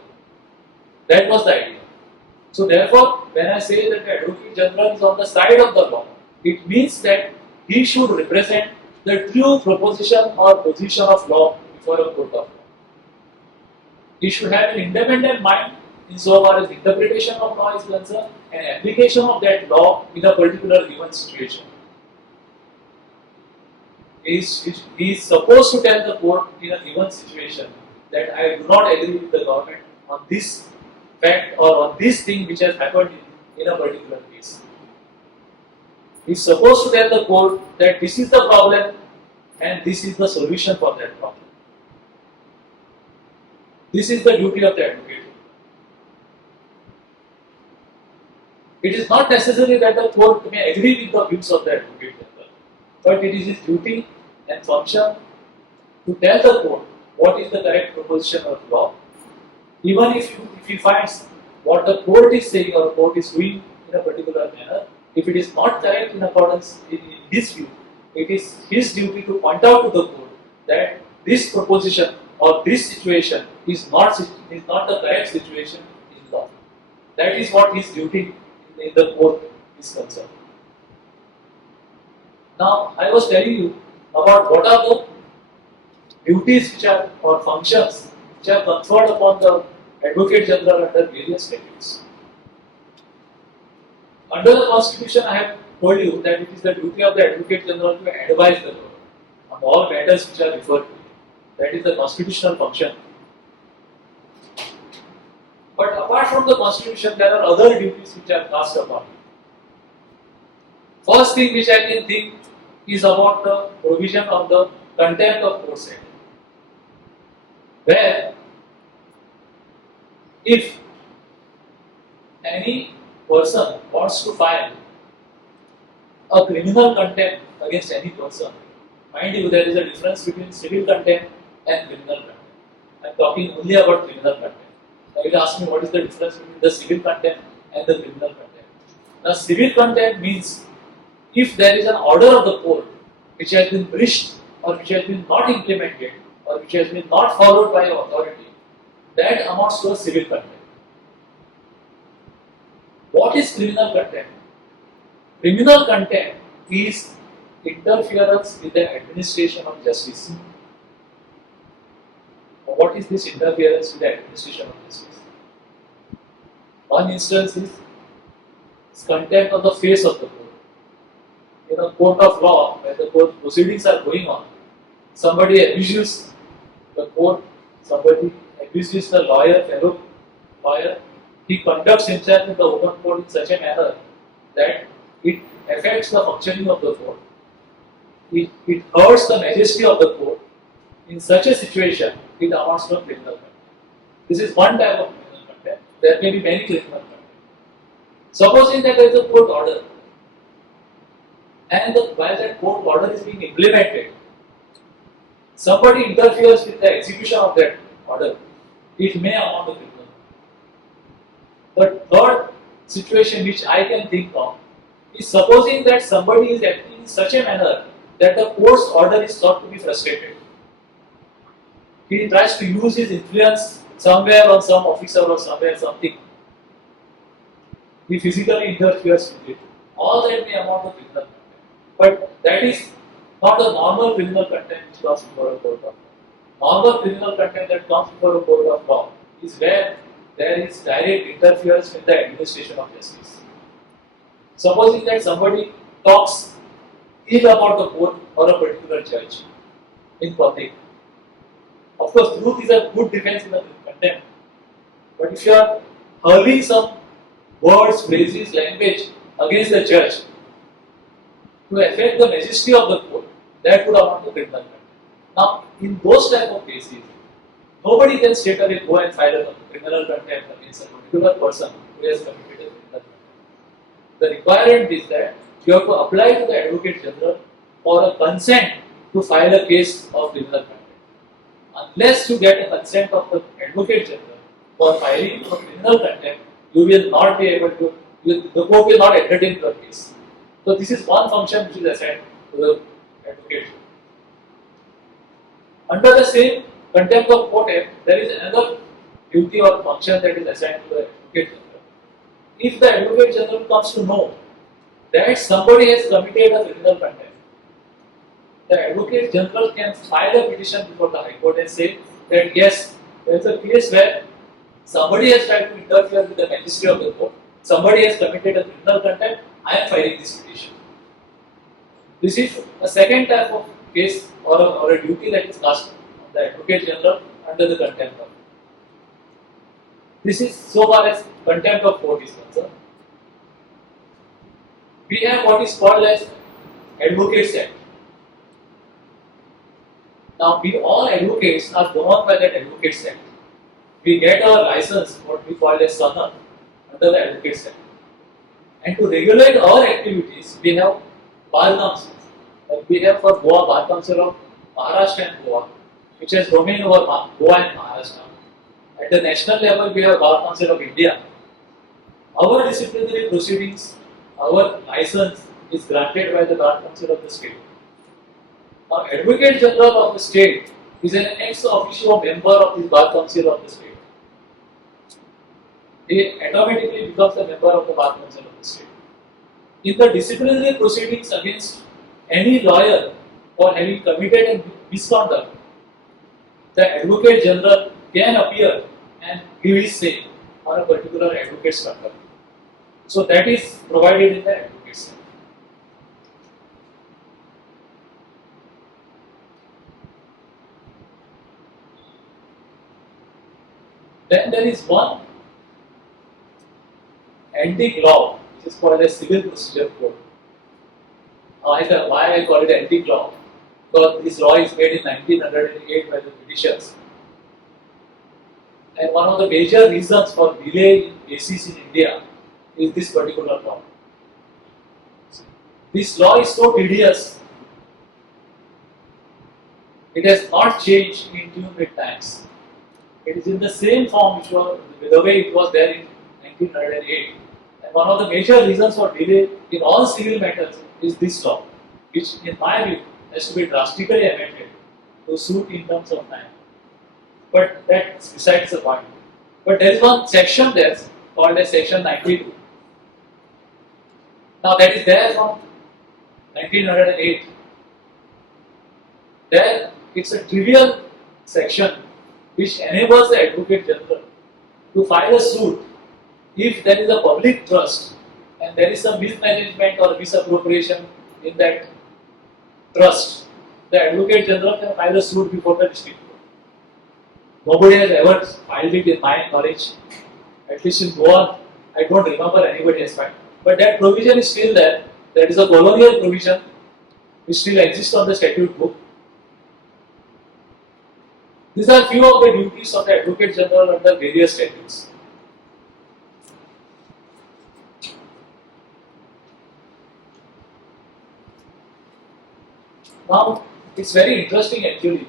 That was the idea. So therefore, when I say that the Advocate General is on the side of the law, it means that he should represent the true proposition or position of law before a court of law. He should have an independent mind insofar as interpretation of law is concerned and application of that law in a particular given situation. he is supposed to tell the court in a given situation that I do not agree with the government on this fact or on this thing which has happened in a particular case. He is supposed to tell the court that this is the problem and this is the solution for that problem. This is the duty of the advocate. It is not necessary that the court may agree with the views of the advocate general, but it is his duty and function to tell the court what is the correct proposition of law, even if he finds what the court is saying or court is doing in a particular manner. If it is not correct in accordance in his view, it is his duty to point out to the court that this proposition or this situation is not the correct situation in law. That is what his duty in the court is concerned. Now, I was telling you about what are the duties which are or functions which are conferred upon the Advocate General under various statutes. Under the Constitution, I have told you that it is the duty of the Advocate General to advise the court on all matters which are referred to. That is the constitutional function. But apart from the Constitution, there are other duties which are cast upon you. First thing which I can think is about the provision of the Contempt of Court Act, where if any person wants to file a criminal contempt against any person, mind you, there is a difference between civil contempt and criminal contempt. I am talking only about criminal contempt. Now you will ask me what is the difference between the civil contempt and the criminal contempt. Now civil contempt means if there is an order of the court which has been breached or which has been not implemented or which has been not followed by an authority, that amounts to a civil contempt. What is criminal contempt? Criminal contempt is interference with the administration of justice. What is this interference with the administration of justice? One instance is contempt on the face of the court. In a court of law, where the court proceedings are going on, somebody abuses the court, somebody abuses the fellow lawyer, he conducts himself in the open court in such a manner that it affects the functioning of the court. It hurts the majesty of the court. In such a situation, it amounts to criminal contempt. This is one type of criminal contempt. There may be many criminal contempt. Supposing that there is a court order, and while that court order is being implemented, somebody interferes with the execution of that order, it may amount to criminal. The third situation which I can think of is supposing that somebody is acting in such a manner that the court's order is thought to be frustrated. He tries to use his influence somewhere on some officer or somewhere something. He physically interferes with it. All that may amount to criminal contempt. But that is not the normal criminal contempt which comes before a court of law. Normal criminal contempt that comes before a court of law is where there is direct interference with the administration of justice. Supposing that somebody talks ill about the court or a particular judge in public. Of course, truth is a good defense in the contempt. But if you are hurling some words, phrases, language against the judge to affect the majesty of the court, that would amount to criminal contempt. Now, in those type of cases, nobody can straight away go and file a criminal contempt against a particular person who has committed a criminal contempt. The requirement is that you have to apply to the Advocate General for a consent to file a case of criminal contempt. Unless you get a consent of the Advocate General for filing of criminal contempt, you will not be able to, the court will not entertain your case. So this is one function which is assigned to the Advocate General. Under the same Contempt of Court Act, there is another duty or function that is assigned to the Advocate General. If the Advocate General comes to know that somebody has committed a criminal contempt, the Advocate General can file a petition before the High Court and say that yes, there is a case where somebody has tried to interfere with the majesty of the court, somebody has committed a criminal contempt, I am filing this petition. This is a second type of case or a duty that is cast on the Advocate General under the contempt of. This is so far as contempt of court is concerned. We have what is called as Advocates Act. Now, we all advocates are governed by that Advocates Act. We get our license, what we call as SANA, under the Advocates Act. And to regulate our activities, we have bar councils. Like we have for Goa, Bar Council of Maharashtra and Goa, which has domain over Goa and Maharashtra. At the national level, we have Bar Council of India. Our disciplinary proceedings, our license is granted by the Bar Council of the state. Now, Advocate General of the state is an ex officio member of the Bar Council of the state. He automatically becomes a member of the Bar Council of the state. In the disciplinary proceedings against any lawyer for having committed a misconduct, the Advocate General can appear and give his say on a particular advocate's conduct. So that is provided in the Advocates Act. Then there is one antique law which is called as Civil Procedure Code. Why I call it antique law? Because this law is made in 1908 by the Britishers. And one of the major reasons for delay in cases in India is this particular law. This law is so tedious, it has not changed in tune with times. It is in the same form which was the way it was there in 1908. And one of the major reasons for delay in all civil matters is this law, which in my view has to be drastically amended to suit in terms of time. But that's besides the point. But there is one section there called as section 92. Now that is there from 1908. There it's a trivial section which enables the Advocate General to file a suit if there is a public trust and there is some mismanagement or misappropriation in that trust. The Advocate General can file a suit before the district court. Nobody has ever filed it in my knowledge. At least in Goa, I don't remember anybody has filed. But that provision is still there. That is a colonial provision which still exists on the statute book. These are few of the duties of the Advocate General under various statutes. Now, it's very interesting actually.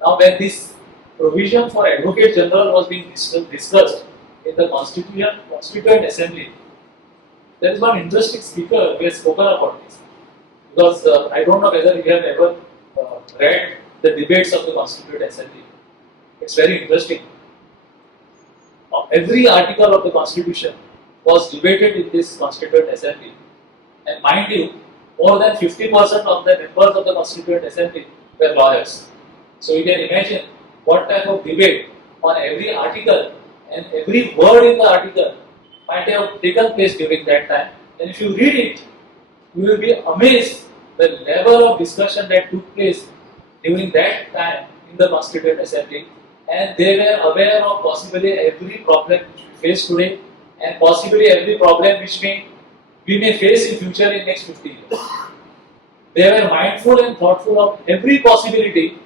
Now, when this provision for Advocate General was being discussed in the Constituent Assembly, there is one interesting speaker who has spoken about this. Because I don't know whether you have ever read the debates of the Constituent Assembly. It's very interesting. Every article of the Constitution was debated in this Constituent Assembly. And mind you, more than 50% of the members of the Constituent Assembly were lawyers. So you can imagine what type of debate on every article and every word in the article might have taken place during that time. And if you read it, you will be amazed the level of discussion that took place during that time in the Constituent Assembly, and they were aware of possibly every problem which we face today and possibly every problem which we may face in future in next 50 years. They were mindful and thoughtful of every possibility.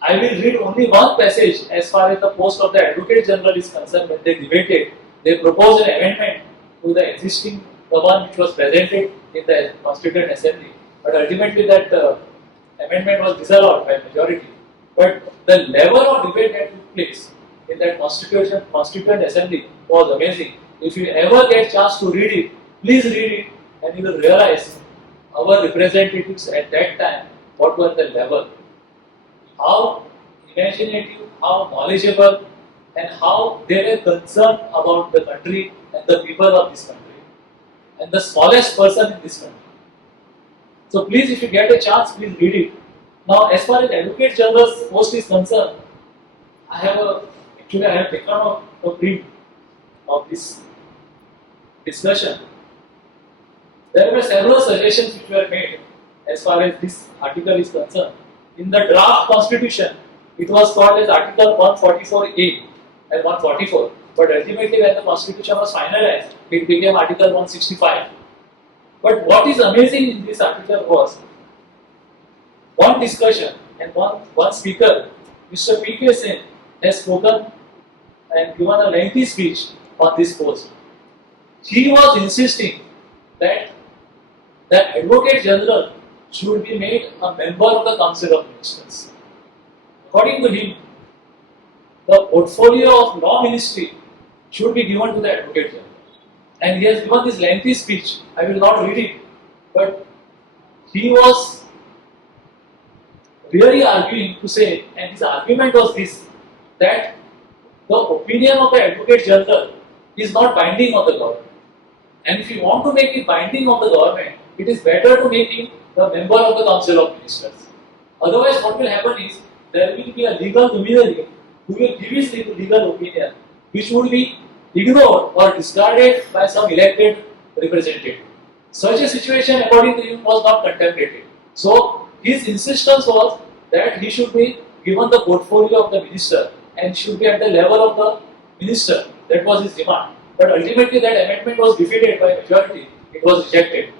I will read only one passage as far as the post of the Advocate General is concerned. When they debated, they proposed an amendment to the existing, the one which was presented in the Constituent Assembly. But ultimately that amendment was disallowed by majority. But the level of debate that took place in that Constituent Assembly was amazing. If you ever get chance to read it, please read it and you will realize our representatives at that time, what was the level, how imaginative, how knowledgeable, and how they were concerned about the country and the people of this country and the smallest person in this country. So please, if you get a chance, please read it. Now, as far as Advocate General's post is concerned, I have taken a print of this discussion. there were several suggestions which were made as far as this article is concerned. In the draft constitution, it was called as Article 144A and 144. But ultimately, when the constitution was finalized, it became Article 165. But what is amazing in this article was one discussion and one speaker, Mr. P.K. Sen, has spoken and given a lengthy speech on this post. He was insisting that the Advocate General should be made a member of the Council of Ministers. According to him, the portfolio of law ministry should be given to the Advocate General. And he has given this lengthy speech. I will not read it, but he was really arguing to say, and his argument was this, that the opinion of the Advocate General is not binding on the government. And if you want to make it binding on the government, it is better to make him the member of the Council of Ministers. Otherwise, what will happen is there will be a legal luminary who will give his legal opinion, which would be ignored or discarded by some elected representative. Such a situation, according to him, was not contemplated. So, his insistence was that he should be given the portfolio of the minister and should be at the level of the minister. That was his demand. But ultimately, that amendment was defeated by majority. It was rejected.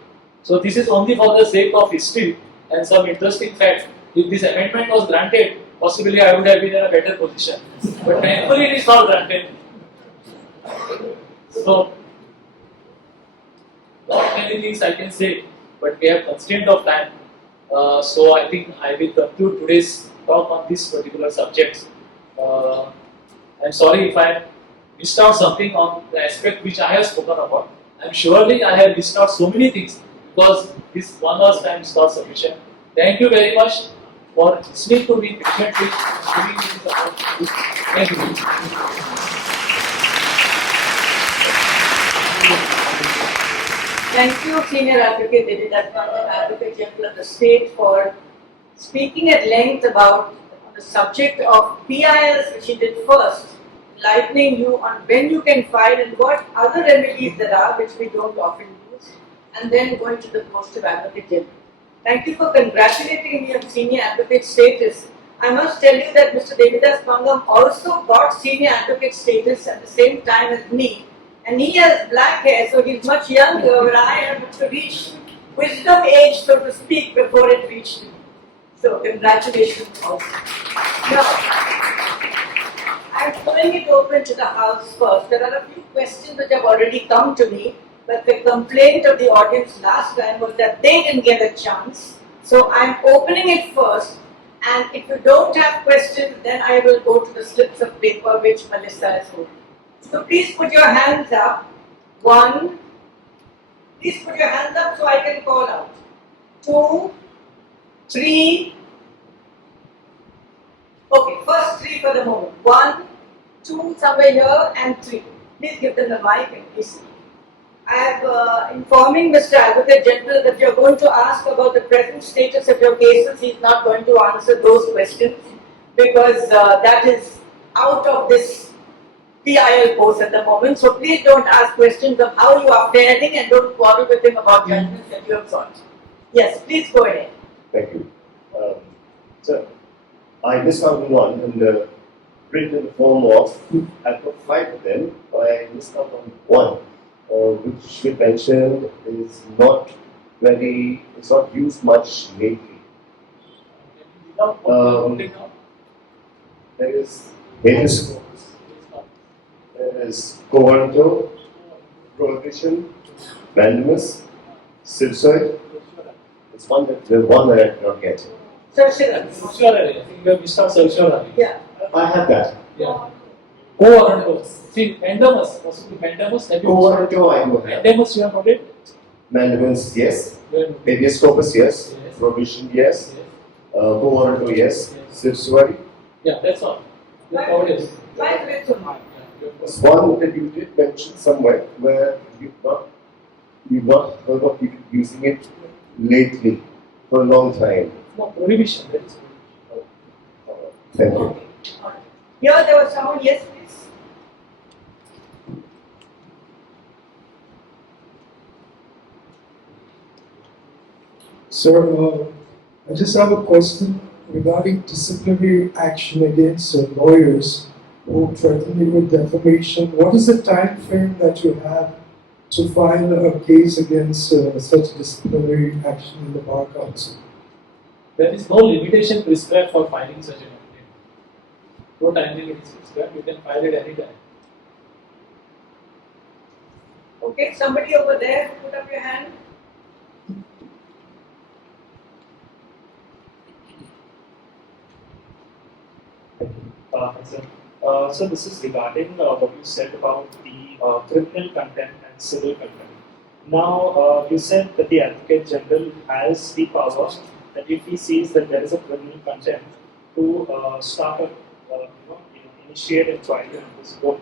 So, this is only for the sake of history and some interesting fact. If this amendment was granted, possibly I would have been in a better position. But thankfully, it is not granted. So, not many things I can say, but we have constraint of time. So I think I will conclude today's talk on this particular subject. I'm sorry if I missed out something on the aspect which I have spoken about. I'm surely I have missed out so many things because this 1 hour's time is not sufficient. Thank you very much for listening to me patiently and giving me this opportunity. Thank you. Thank you, Sr.Adv Devidas Pangam, Advocate General of the State, for speaking at length about the subject of PILs, which he did first, enlightening you on when you can file and what other remedies there are, which we don't often use, and then going to the post of Advocate General. Thank you for congratulating me on Senior Advocate status. I must tell you that Mr. Devidas Pangam also got Senior Advocate status at the same time as me. And he has black hair, so he's much younger, but I had to reach wisdom age, so to speak, before it reached me. So, congratulations also. Now, I'm throwing it open to the House first. There are a few questions which have already come to me, but the complaint of the audience last time was that they didn't get a chance. So, I'm opening it first, and if you don't have questions, then I will go to the slips of paper which Melissa has holding. So please put your hands up. 1. Please put your hands up so I can call out. 2, 3. Okay, first 3 for the moment. 1, 2, somewhere here, and 3. Please give them the mic and please. I have informing Mr. Advocate General that you are going to ask about the present status of your cases. He is not going to answer those questions because that is out of this PIL post at the moment, so please don't ask questions of how you are faring and don't quarrel with him about judgments that you have sought. Yes, please go ahead. Thank you. Sir, I missed out on one and written in the form of, I've got 5 of them, I missed out on one, which you mentioned is not very, it's not used much lately. There is habeas corpus. There is covenantal, prohibition, mandamus, suicide. It's one that I cannot get. Sr.Adv, I think you have missed out Sr.Adv. Yeah. I have that. Yeah. Co-warrantor. See, mandamus, possibly mandamus. Have you Covenantal, I do have. mandamus you have got it? Mandamus, yes. Well, Habeas corpus, yes. Yes. Prohibition, yes. yes. Covenantal, yes. Yes. Suicide. Yeah, that's all. You have covered it. Five minutes on mine. There's one that you did mention somewhere where you've not heard of people using it lately for a long time. No, prohibition. That is prohibition. Thank you. Okay. All right. Here there was someone, yes please. Sir, I just have a question regarding disciplinary action against lawyers who threaten you with defamation. What is the time frame that you have to file a case against such disciplinary action in the Bar Council? There is no limitation prescribed for filing such an complaint. No time limit is prescribed. You can file it anytime. Okay, somebody over there, put up your hand. Hi, sir. So this is regarding what you said about the criminal contempt and civil contempt. Now, you said that the Advocate General has the power that if he sees that there is a criminal contempt to start a, initiate inquiry on this court.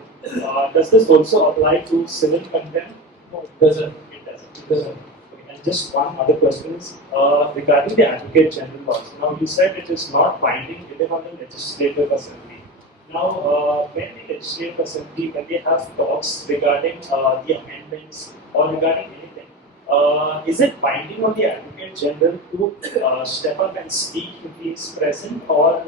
Does this also apply to civil contempt? No, it doesn't. It doesn't. It doesn't. Okay, and just one other question is regarding the Advocate General laws. Now, you said it is not binding even on the Legislative Assembly. Now, when the Legislative Assembly, when they have talks regarding the amendments or regarding anything, is it binding on the Advocate General to step up and speak if he is present, or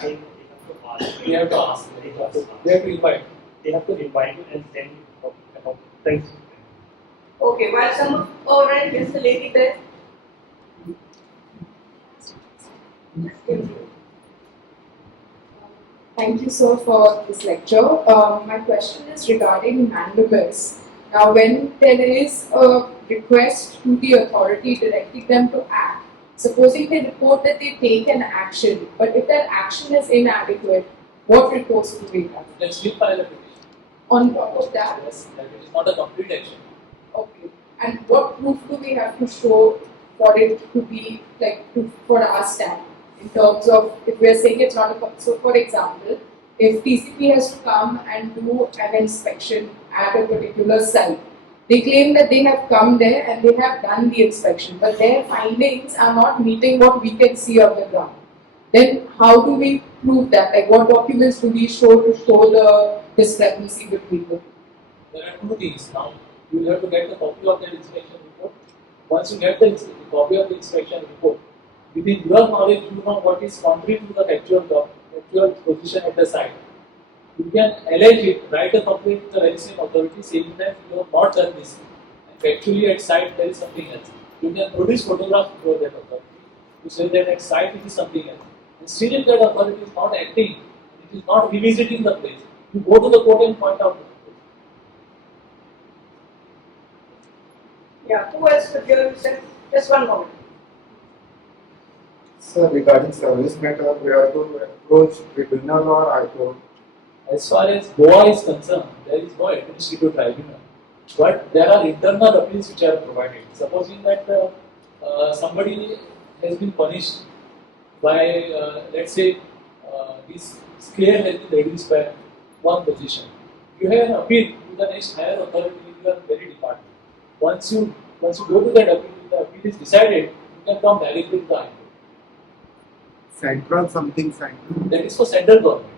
they have to ask? We have to ask. They have to ask. They have to invite. They have to invite you and then talk about it. Thank you. Okay, while some, alright, here's the lady there. Thank you, sir, for this lecture. My question is regarding mandamus. Now, when there is a request to the authority directing them to act, supposing they report that they take an action, but if that action is inadequate, what recourse do we have? You can still file a petition. On top of that, Yes, that it is not a complete action. okay. And what proof do we have to show for it to be for our stand? In terms of if we are saying it's not a so for example, if TCP has to come and do an inspection at a particular site, they claim that they have come there and they have done the inspection, but their findings are not meeting what we can see on the ground. Then how do we prove that? Like what documents do we show to show the discrepancy between the two? There are two things. Now, you will have to get the copy of that inspection report. Once you get the copy of the inspection report, within your knowledge, you know what is contrary to the actual position at the site. You can allege it, write a complaint to the very same authority saying that you have not done this. And factually at site there is something else. You can produce photographs before that authority to say that at site it is something else. And still if that authority is not acting, it is not revisiting the place, you go to the court and point out. Yeah, who else could hear you say? Just one moment. Sir, regarding service matter, we have to approach tribunal or high court. As far as Goa is concerned, there is no administrative tribunal, but there are internal appeals which are provided. Supposing that somebody has been punished by, let's say, his scale has been reduced by one position, you have an appeal to the next higher authority in your very department. Once you go to that appeal, if the appeal is decided, you can come directly to the High Court. Central something central. That is for central government.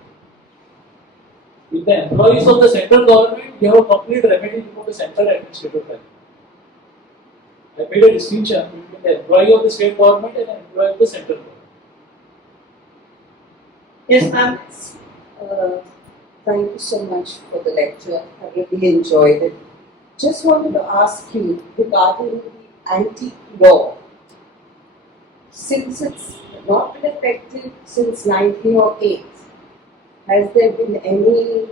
With the employees of the central government, you have a complete remedy before the central administrative tribunal. I made a distinction between the employee of the state government and the employee of the central government. Yes, ma'am. Thank you so much for the lecture. I really enjoyed it. Just wanted to ask you regarding the antique law. Since it's not been effective since 1908, has there been any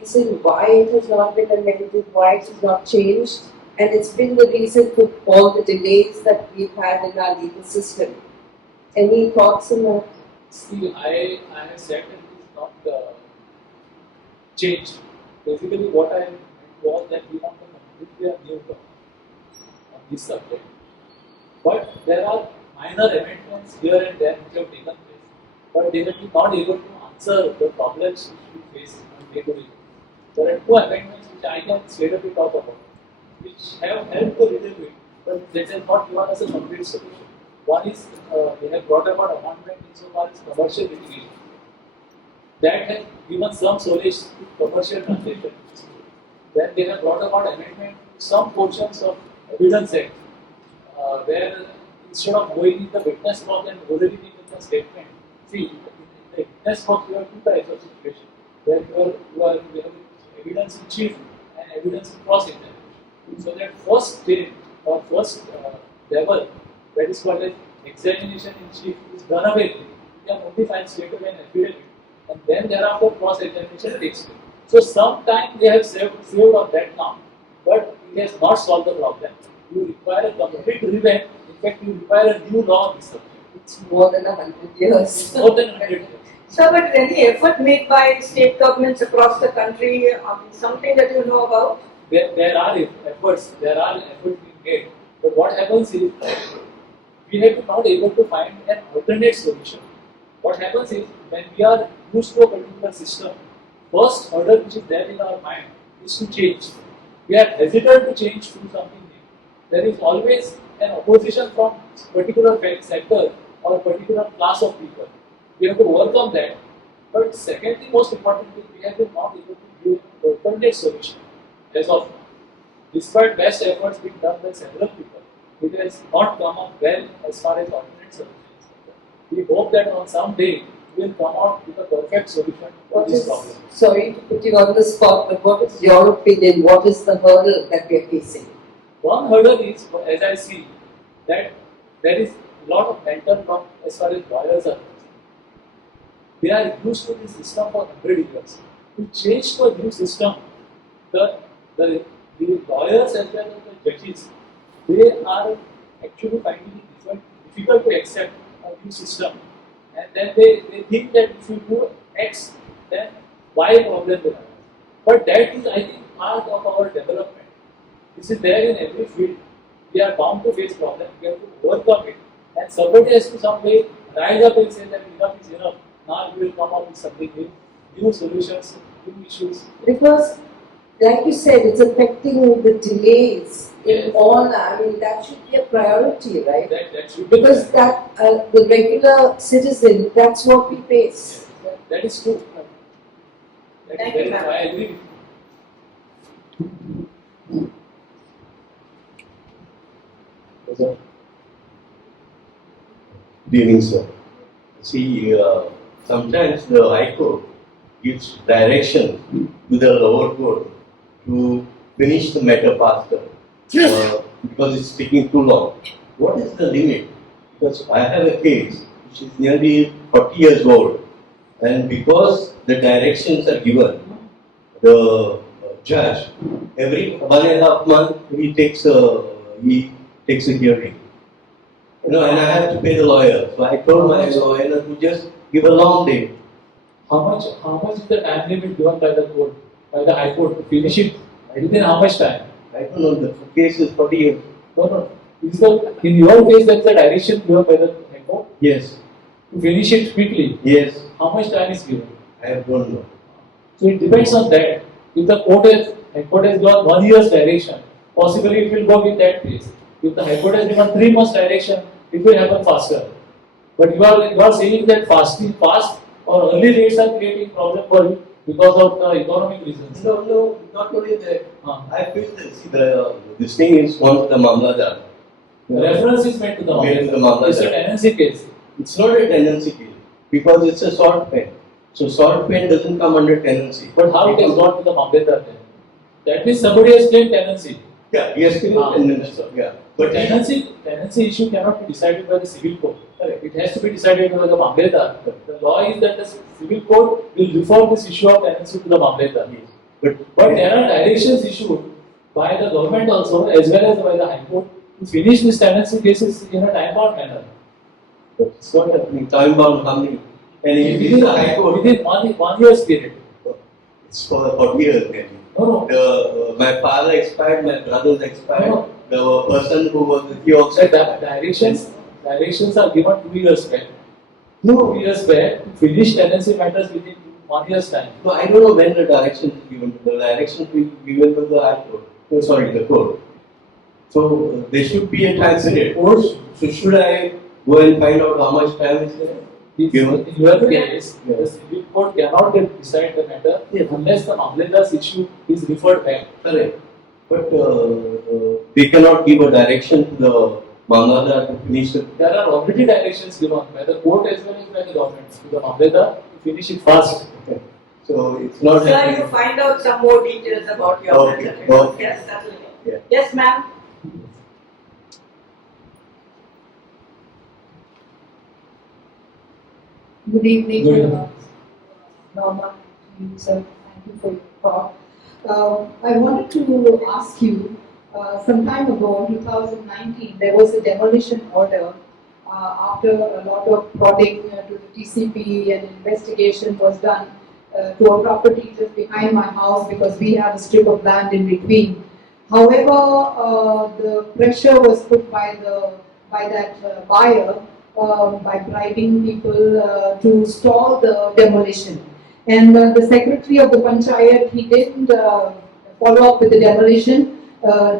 reason why it has not been amended, why it has not changed? And it's been the reason for all the delays that we've had in our legal system. Any thoughts on that? See, I have said that it is not changed. Basically, what I meant was that we want a completely new law on this subject. But there are minor amendments here and there which have taken place, but they have been not able to answer the problems which we face on day to day. There are two amendments which I can straightaway talk about, which have helped a little bit, but they have not given us a complete solution. One is they have brought about amendment insofar as commercial litigation. That has given some solace to commercial transaction. Then they have brought about amendment to some portions of evidence act, where instead of going in the witness box and orally giving the statement, see, in the witness box you have two types of situations where you have evidence in chief and evidence in cross examination. So that first stage or first level, that is called as examination in chief, is done away with. You can only file statement and affidavit, and then thereafter cross examination takes place. So sometime they have saved on that now, but it has not solved the problem. You require a complete revamp. In fact, you require a new law on this subject. It's more than 100 years. It's more than 100 years. So, but any effort made by state governments across the country, something that you know about? There are efforts being made, but what happens is we have not able to find an alternate solution. What happens is when we are used to a particular system, first hurdle which is there in our mind is to change. We are hesitant to change to something new. There is always an opposition from particular sector or a particular class of people. We have to work on that. But secondly, most importantly, we have been not able to give an alternate solution as of now. Despite best efforts being done by several people, it has not come up well as far as alternate solutions is concerned. We hope that on some day we will come out with a perfect solution to this problem. Sorry to put you on the spot, but what is your opinion? What is the hurdle that we are facing? One hurdle is, as I see, that there is a lot of mental block as far as lawyers are concerned. They are used to this system for 100 years. To change to a new system, the lawyers as well as the judges, they are actually finding it difficult to accept a new system. And then they think that if you do X, then Y problem will arise. But that is, I think, part of our development. This is there in every field. We are bound to face problems. We have to overcome it. And somebody has to some way rise up and say that enough is enough. Now we will come up with something new solutions, new issues. Because, like you said, it's affecting the delays in all. I mean, that should be a priority, right? That should be Because that the regular citizen, that's what we face. that is true. That Thank is you, very, ma'am. I agree with you. Good evening, sir. See, sometimes the High Court gives direction to the lower court to finish the matter faster because it's taking too long. What is the limit? Because I have a case which is nearly 40 years old, and because the directions are given, the judge every 1.5 months he takes a hearing. You know, and I have to pay the lawyer. So I told my lawyer to just give a long date. How much is the time limit given by the court, by the High Court to finish it? Within how much time? I don't know, the case is 40 years. No. In your case, there is a direction given by the High Court Yes. to finish it quickly. Yes. How much time is given? I don't know. So it depends on that. If the High Court has given 1 year's direction, possibly it will go with that pace. If the High Court has given 3 months direction, it will happen faster. But you are saying that fast or early rates are creating problem for you because of the economic reasons. No, not only that. I feel that this thing is one of the Mamladar. The reference is made to the Mamladar. It's a tenancy case. It's not a tenancy case because it's a short pen. So short pen doesn't come under tenancy. But how it has got to the Mamladar then? That means somebody has claimed tenancy. Yeah, yes, tenancy. Yeah. But tenancy issue cannot be decided by the civil court. It has to be decided by the Mamladar. The law is that the civil court will refer this issue of tenancy to the Mamladar. Yes. But there are directions issued by the government also as well as by the High Court to finish these tenancy cases in a time-bound manner. It's not happening. Time bound how many? And Within the High Court, within 1 year's period. it's for 40 years. Maybe. No. My father expired, my brothers expired. No. The person who was with you also. The directions are given 2 years back. 2 years back to finish tenancy matters within 1 year's time. No, I don't know when the direction is given. The direction is given to the High Court. Oh, sorry, the court. So there should be a time period. So should I go and find out how much time is there? In your case, the civil court cannot decide the matter unless the Mamladar's issue is referred back. Correct. But they cannot give a direction to the Mamladar to finish the. There are already directions given by the court as well as by the government to the Mamladar to finish it fast. So it's not Sir, happening. you find out some more details about your Okay, matter. okay. Yes, certainly. Yeah. Yes, ma'am. Good evening, Good evening. Norma. Sir, thank you for your talk. I wanted to ask you, some time ago, 2019, there was a demolition order after a lot of prodding to the TCP and investigation was done to a property just behind my house because we have a strip of land in between. However, the pressure was put by that buyer by bribing people to stall the demolition. And the secretary of the panchayat, he didn't follow up with the demolition,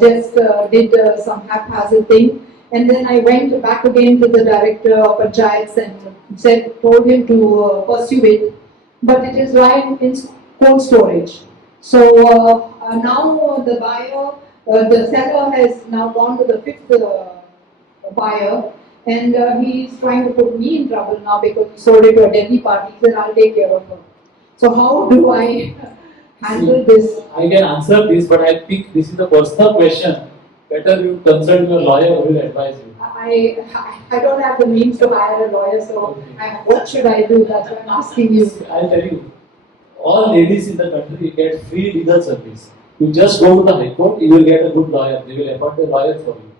just did some haphazard thing. And then I went back again to the director of panchayats and told him to pursue it, but it is lying in cold storage. So now the buyer, the seller has now gone to the fifth buyer, and he's trying to put me in trouble now because he sold it to a Delhi party. He said, I'll take care of her. So how do I handle this? I can answer this, but I think this is a personal question. Better you consult your lawyer who will advise you. I don't have the means to hire a lawyer, so what should I do? That's why I'm asking you. I'll tell you. All ladies in the country get free legal service. You just go to the High Court, you will get a good lawyer. They will appoint a lawyer for you.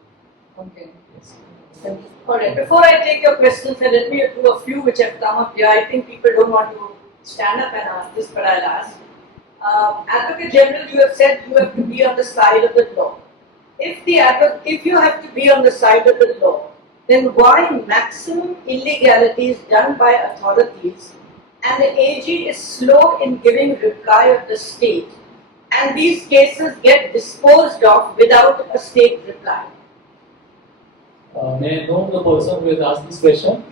Okay. Yes. Thank you. Alright, before I take your questions, and let me do a few which have come up here. I think people don't want to stand up and ask this, but I'll ask. Advocate General, you have said you have to be on the side of the law. If you have to be on the side of the law, then why maximum illegality is done by authorities and the AG is slow in giving reply of the state, and these cases get disposed of without a state reply? May I know the person who has asked this question?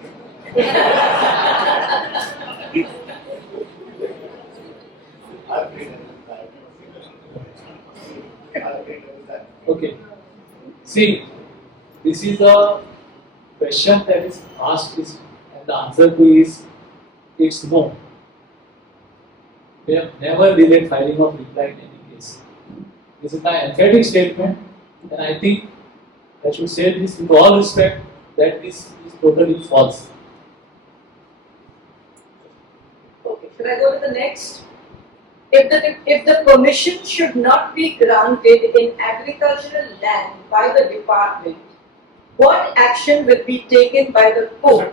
Okay. See, this is a question that is asked, and the answer to is it's no. We have never delayed filing of reply in any case. This is my emphatic statement, and I think I should say this with all respect that this is totally false. Okay, should I go to the next? If the permission should not be granted in agricultural land by the department, what action will be taken by the court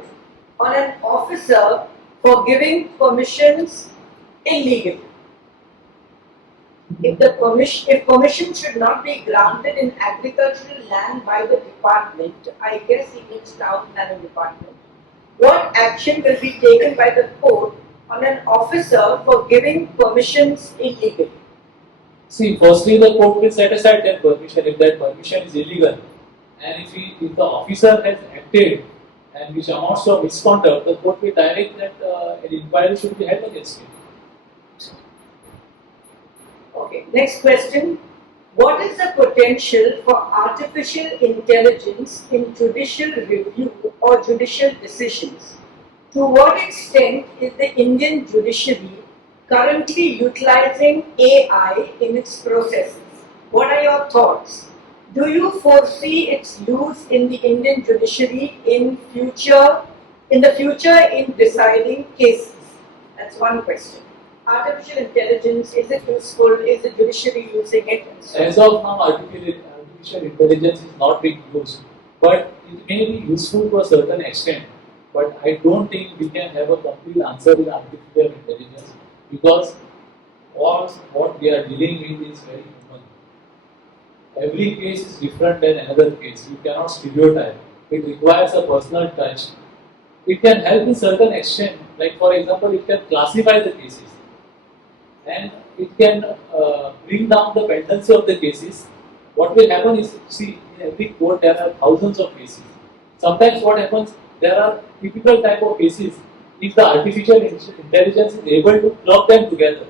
on an officer for giving permissions illegally? If permission should not be granted in agricultural land by the department, I guess he means town planning department, what action will be taken by the court on an officer for giving permissions illegally? See, firstly, the court will set aside that permission if that permission is illegal, and if the officer has acted and which amounts to a misconduct, the court will direct that an inquiry should be held against him. Okay, next question. What is the potential for artificial intelligence in judicial review or judicial decisions? To what extent is the Indian judiciary currently utilizing AI in its processes? What are your thoughts? Do you foresee its use in the Indian judiciary in the future in deciding cases? That's one question. Artificial intelligence, is it useful? Is the judiciary using it? As of now, artificial intelligence is not being used, but it may be useful to a certain extent. But I don't think we can have a complete answer with artificial intelligence because all what we are dealing with is very human. Every case is different than another case. You cannot stereotype. It requires a personal touch. It can help in certain extent. Like for example, it can classify the cases, and it can bring down the pendency of the cases. What will happen is, see, in every court there are thousands of cases. Sometimes what happens, there are typical type of cases. If the artificial intelligence is able to club them together,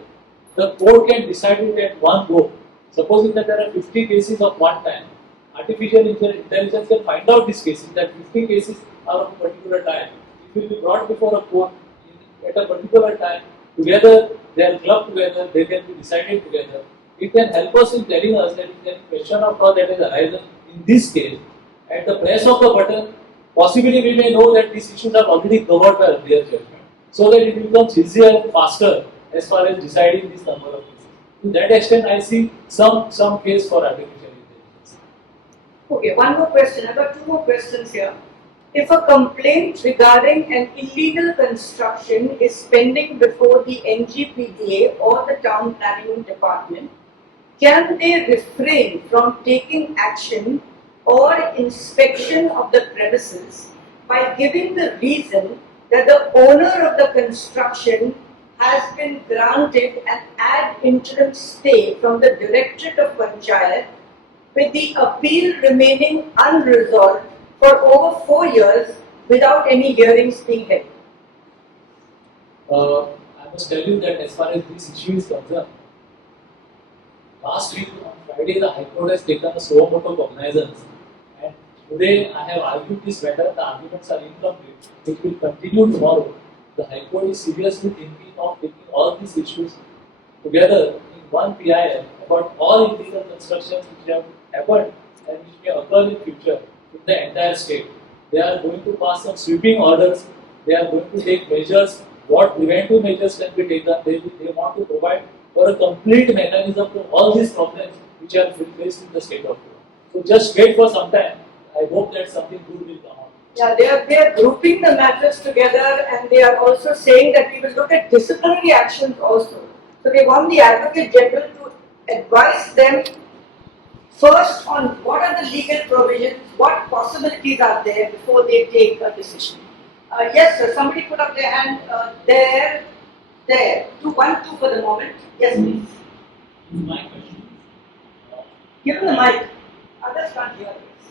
the court can decide it at one go. Supposing that there are 50 cases of one time, artificial intelligence can find out these cases, that 50 cases are of a particular time. It will be brought before a court at a particular time. Together, they are clubbed together, they can be decided together. It can help us in telling us that if there is a question of law that has arisen in this case, at the press of the button, possibly we may know that these issues are already covered by earlier judgment, so that it becomes easier and faster as far as deciding this number of cases. To that extent, I see some case for artificial intelligence. Okay, one more question. I've got two more questions here. If a complaint regarding an illegal construction is pending before the NGPDA or the Town Planning Department, can they refrain from taking action or inspection of the premises by giving the reason that the owner of the construction has been granted an ad interim stay from the Directorate of Panchayat with the appeal remaining unresolved for over 4 years without any hearings being held? I must tell you that as far as this issue is concerned, last week on Friday the High Court has taken a suo motu cognizance, and today I have argued this matter. The arguments are incomplete, which will continue tomorrow. The High Court is seriously thinking of taking all these issues together in one PIL about all illegal constructions which have happened and which may occur in future in the entire state. They are going to pass some sweeping orders. They are going to take measures. What preventive measures can be taken? They want to provide for a complete mechanism to all these problems which are faced in the state of law. So just wait for some time. I hope that something good will come out. Yeah, they are grouping the matters together, and they are also saying that we will look at disciplinary actions also. So they want the Advocate General to advise them first on what are the legal provisions, what possibilities are there before they take a decision. Yes, sir. Somebody put up their hand there. 2, 1, 2 for the moment. Yes, please. My question. Give him the mic. Others can't hear this.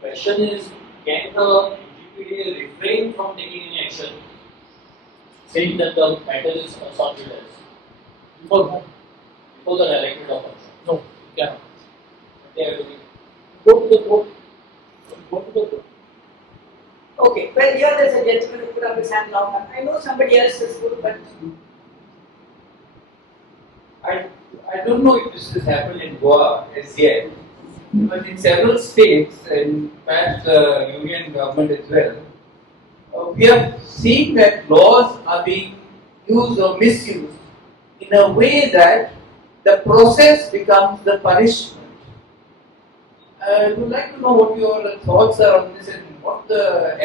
Question is, can the GPDA refrain from taking any action, saying that the matter is sorted as before whom? Before the Directorate of Panchayat? No, it cannot. They have to go to the court. Go to the court. Okay, well, here there's a gentleman who put up his hand long. I know somebody else is good, but I don't know if this has happened in Goa as yet, but in several states and perhaps the union government as well, we are seeing that laws are being used or misused in a way that the process becomes the punishment. I would like to know what your thoughts are on this and what the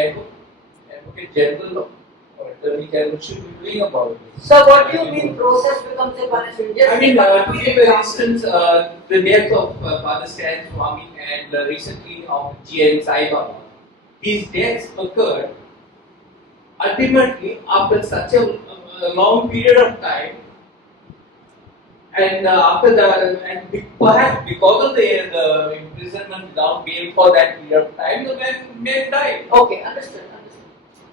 Advocate General or Attorney General should be doing about it. so what do you mean process becomes a punishment? Just I mean, to give an instance, the death of Father Stan Swami and recently of GN Sai Baba. These deaths occurred ultimately after such a long period of time, and after the perhaps because of the imprisonment without bail for that period of time, the man died. Okay, understood.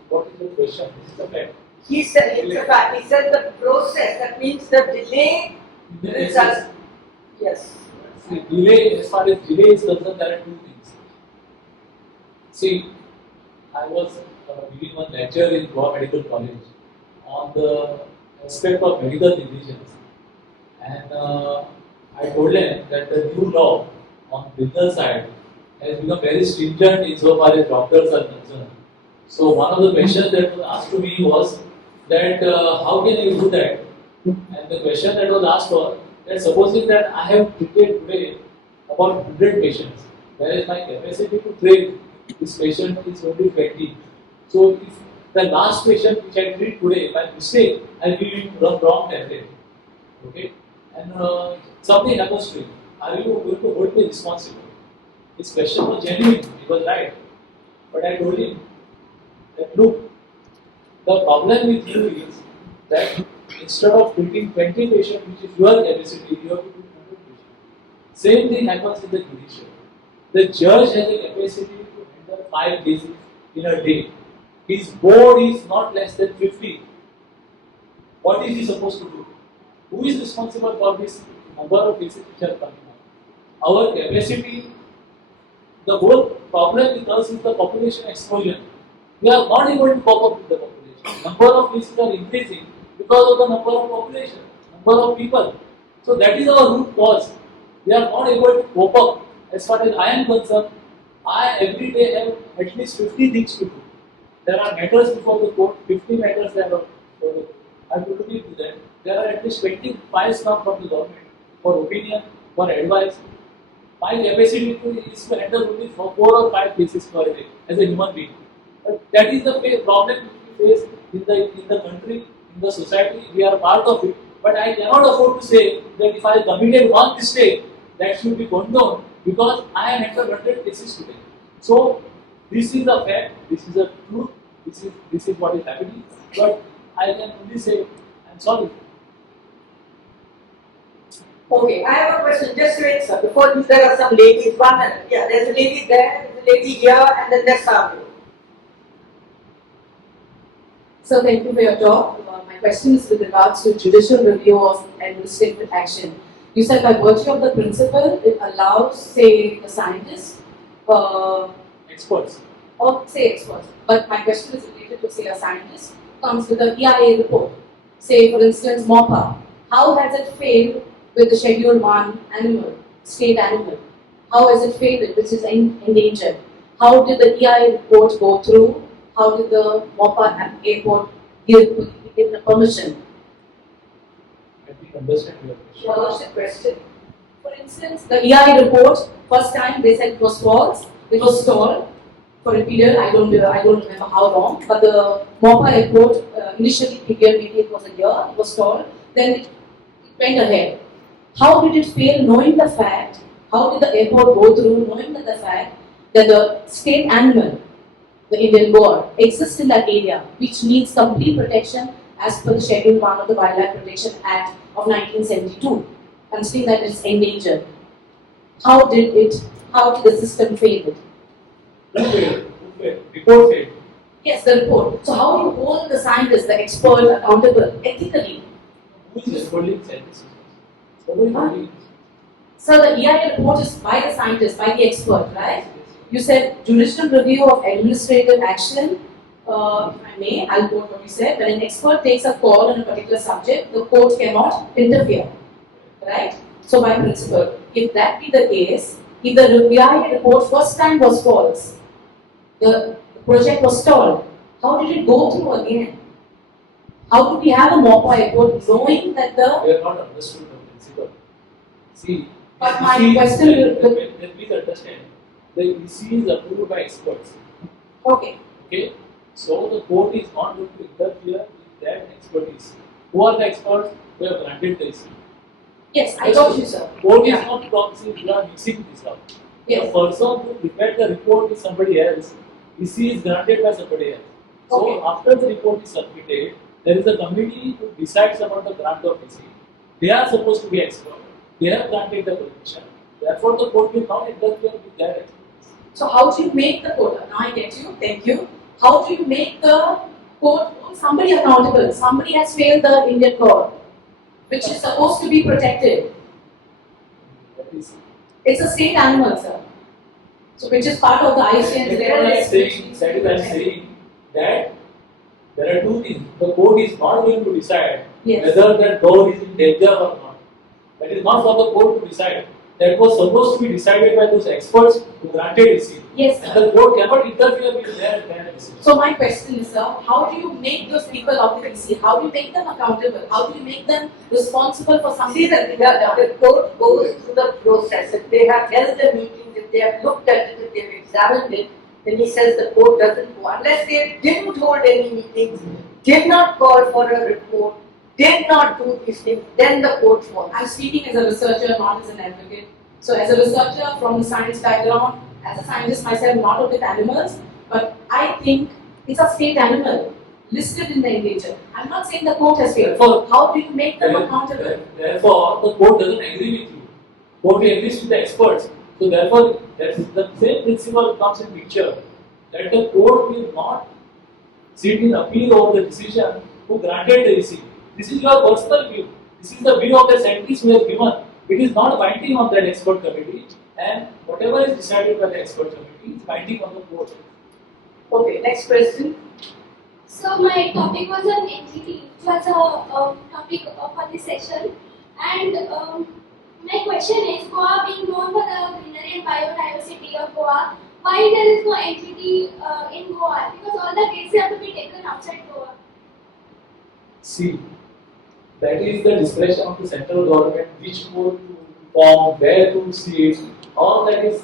What is the question? This is the fact. He said it's a fact. He said the process, that means the delay results. Yes. See, delay, as far as delay is concerned, there are two things. See, I was giving one lecture in Goa Medical College on the aspect of medical negligence, and I told them that the new law on business side has become very stringent insofar as doctors are concerned. So one of the questions that was asked to me was that how can you do that? And the question that was asked was that supposing that I have treated today about 100 patients, whereas my capacity to treat this patient is only 20. So if the last patient which I treat today, by mistake, I give him the wrong tablet, okay, and something happens to him, are you going to hold me responsible? His question was genuine, he was right, but I told him that look, the problem with you is that instead of treating 20 patients, which is your capacity, you have to treat 100 patients. Same thing happens in the judicial. The judge has a capacity to handle 5 cases in a day. His board is not less than 50. What is he supposed to do? Who is responsible for this number of cases which are coming out? Our capacity The whole problem with us is the population explosion. We are not able to cope up with the population. Number of cases are increasing because of the number of population, number of people. So that is our root cause. We are not able to cope up. As far as I am concerned, I every day have at least 50 things to do. There are matters before the court, 50 matters that are before the court. I have to look into that. There are at least 20 files come from the government for opinion, for advice. My capacity is to handle only 4 or 5 cases per day as a human being. But that is the problem we face in the country, in the society. We are part of it. But I cannot afford to say that if I committed one mistake, that should be condoned because I am under 100 cases today. So this is a fact, this is a truth, this is what is happening. But I can only say I'm sorry. Okay, I have a question. Just wait, sir. Before this, there are some ladies. One minute. Yeah, there's a lady there, there's a lady here, and then there's Sabu. So thank you for your talk. My question is with regards to judicial review of administrative action. You said by virtue of the principle, it allows, say, a scientist, Experts. or say experts. But my question is related to, say, a scientist comes with an EIA report. Say, for instance, MOPA. How has it failed with the Schedule 1 animal, state animal? How has it failed, which is endangered? How did the EIA report go through? How did the MOPA airport give the permission? I think understand your question. What's the question? For instance, the EIA report, first time they said it was false, it was stalled for a period, I don't remember how long, but the MOPA report initially figured maybe it was a year, it was stalled, then it went ahead. How did it fail knowing the fact, how did the airport go through knowing that the fact that the state animal, the Indian boar, exists in that area, which needs complete protection as per the Schedule 1 of the Wildlife Protection Act of 1972, considering that it's endangered. How did the system fail it? Report failed. Yes, the report. So how do you hold the scientist, the expert, accountable ethically? Who is responding to this? Nobody. So the EIA report is by the scientist, by the expert, right? You said judicial review of administrative action. If I may, I'll quote what you said. When an expert takes a call on a particular subject, the court cannot interfere, right? So by principle, if that be the case, if the EIA report first time was false, the project was stalled, how did it go through again? How could we have a MOPA report knowing that the... We have not understood the principle. See, But my question will... please understand, the EC is approved by experts. Okay. Okay? So the court is not going to interfere with that expertise. Who are the experts who have granted the EC? Yes, I got you, sir. Court is not promising, you are mixing this up. Yes. The person who prepared the report is somebody else. EC is granted by somebody else. So Okay. after the report is submitted, there is a committee who decides about the grant of EC. They are supposed to be experts. They have granted the permission. Therefore, the court will not interfere with their expertise. So how do you make the court? Now I get you. Thank you. How do you make the court hold somebody accountable? Somebody has failed the Indian court, which is supposed to be protected. That is It's a state animal, sir. So which is part of the ICN. That I am saying that there are two things. The court is not going to decide Yes. whether that dog is in danger or not. That is not for the court to decide. That was supposed to be decided by those experts who granted EC. Yes, And sir. the court cannot interfere with their decision. So my question is, sir, how do you make those people of the EC? How do you make them accountable? How do you make them responsible for something? See, the court goes through the process. If they have held the meetings, if they have looked at it, if they have examined it, then he says the court doesn't go. Unless they didn't hold any meetings, did not call for a report, did not do these things, then the court falls. I'm speaking as a researcher, not as an advocate. So as a researcher from the science background, as a scientist myself, not with animals, but I think it's a state animal listed in the endangered. I'm not saying the court has failed. Therefore, How do you make them accountable? Therefore, the court doesn't agree with you. Court agrees with the experts. So therefore, that's the same principle comes in picture. That the court will not sit in appeal over the decision who granted the EC. This is your personal view. This is the view of the scientists who have given. It is not binding on that expert committee. And whatever is decided by the expert committee is binding on the court. Okay, next question. So my topic was on entity, which was a topic for this session. And my question is, Goa being known for the greenery and biodiversity of Goa, why there is no entity in Goa? Because all the cases have to be taken outside Goa. See, that is the discretion of the central government, which court to form, where to sit, all that is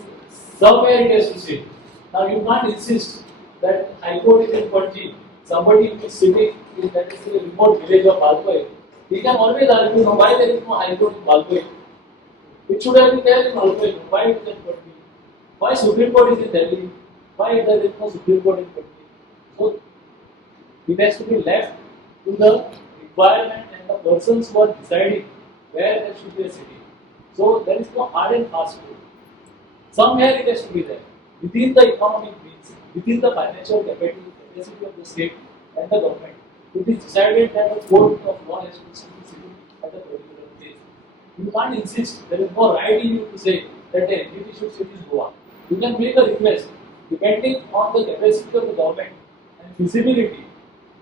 somewhere it has to sit. Now you can't insist that High Court is in Panji, somebody who is sitting in that is a remote village of Alvares, he can always argue, no, why there is no High Court in Alvares? It should have been there in Alvares, why it is in Panji? Why Supreme Court is in Delhi? Why there is no Supreme Court in Panji? So it has to be left to the requirement and the persons who are deciding where there should be a city. So there is no hard and fast rule. Somewhere it has to be there. Within the economic means, within the financial capacity of the state and the government, it is decided that the court of law has to be sitting at a particular place. You can't insist, there is no right in you to say that the entity should sit in Goa. You can make a request depending on the capacity of the government and feasibility.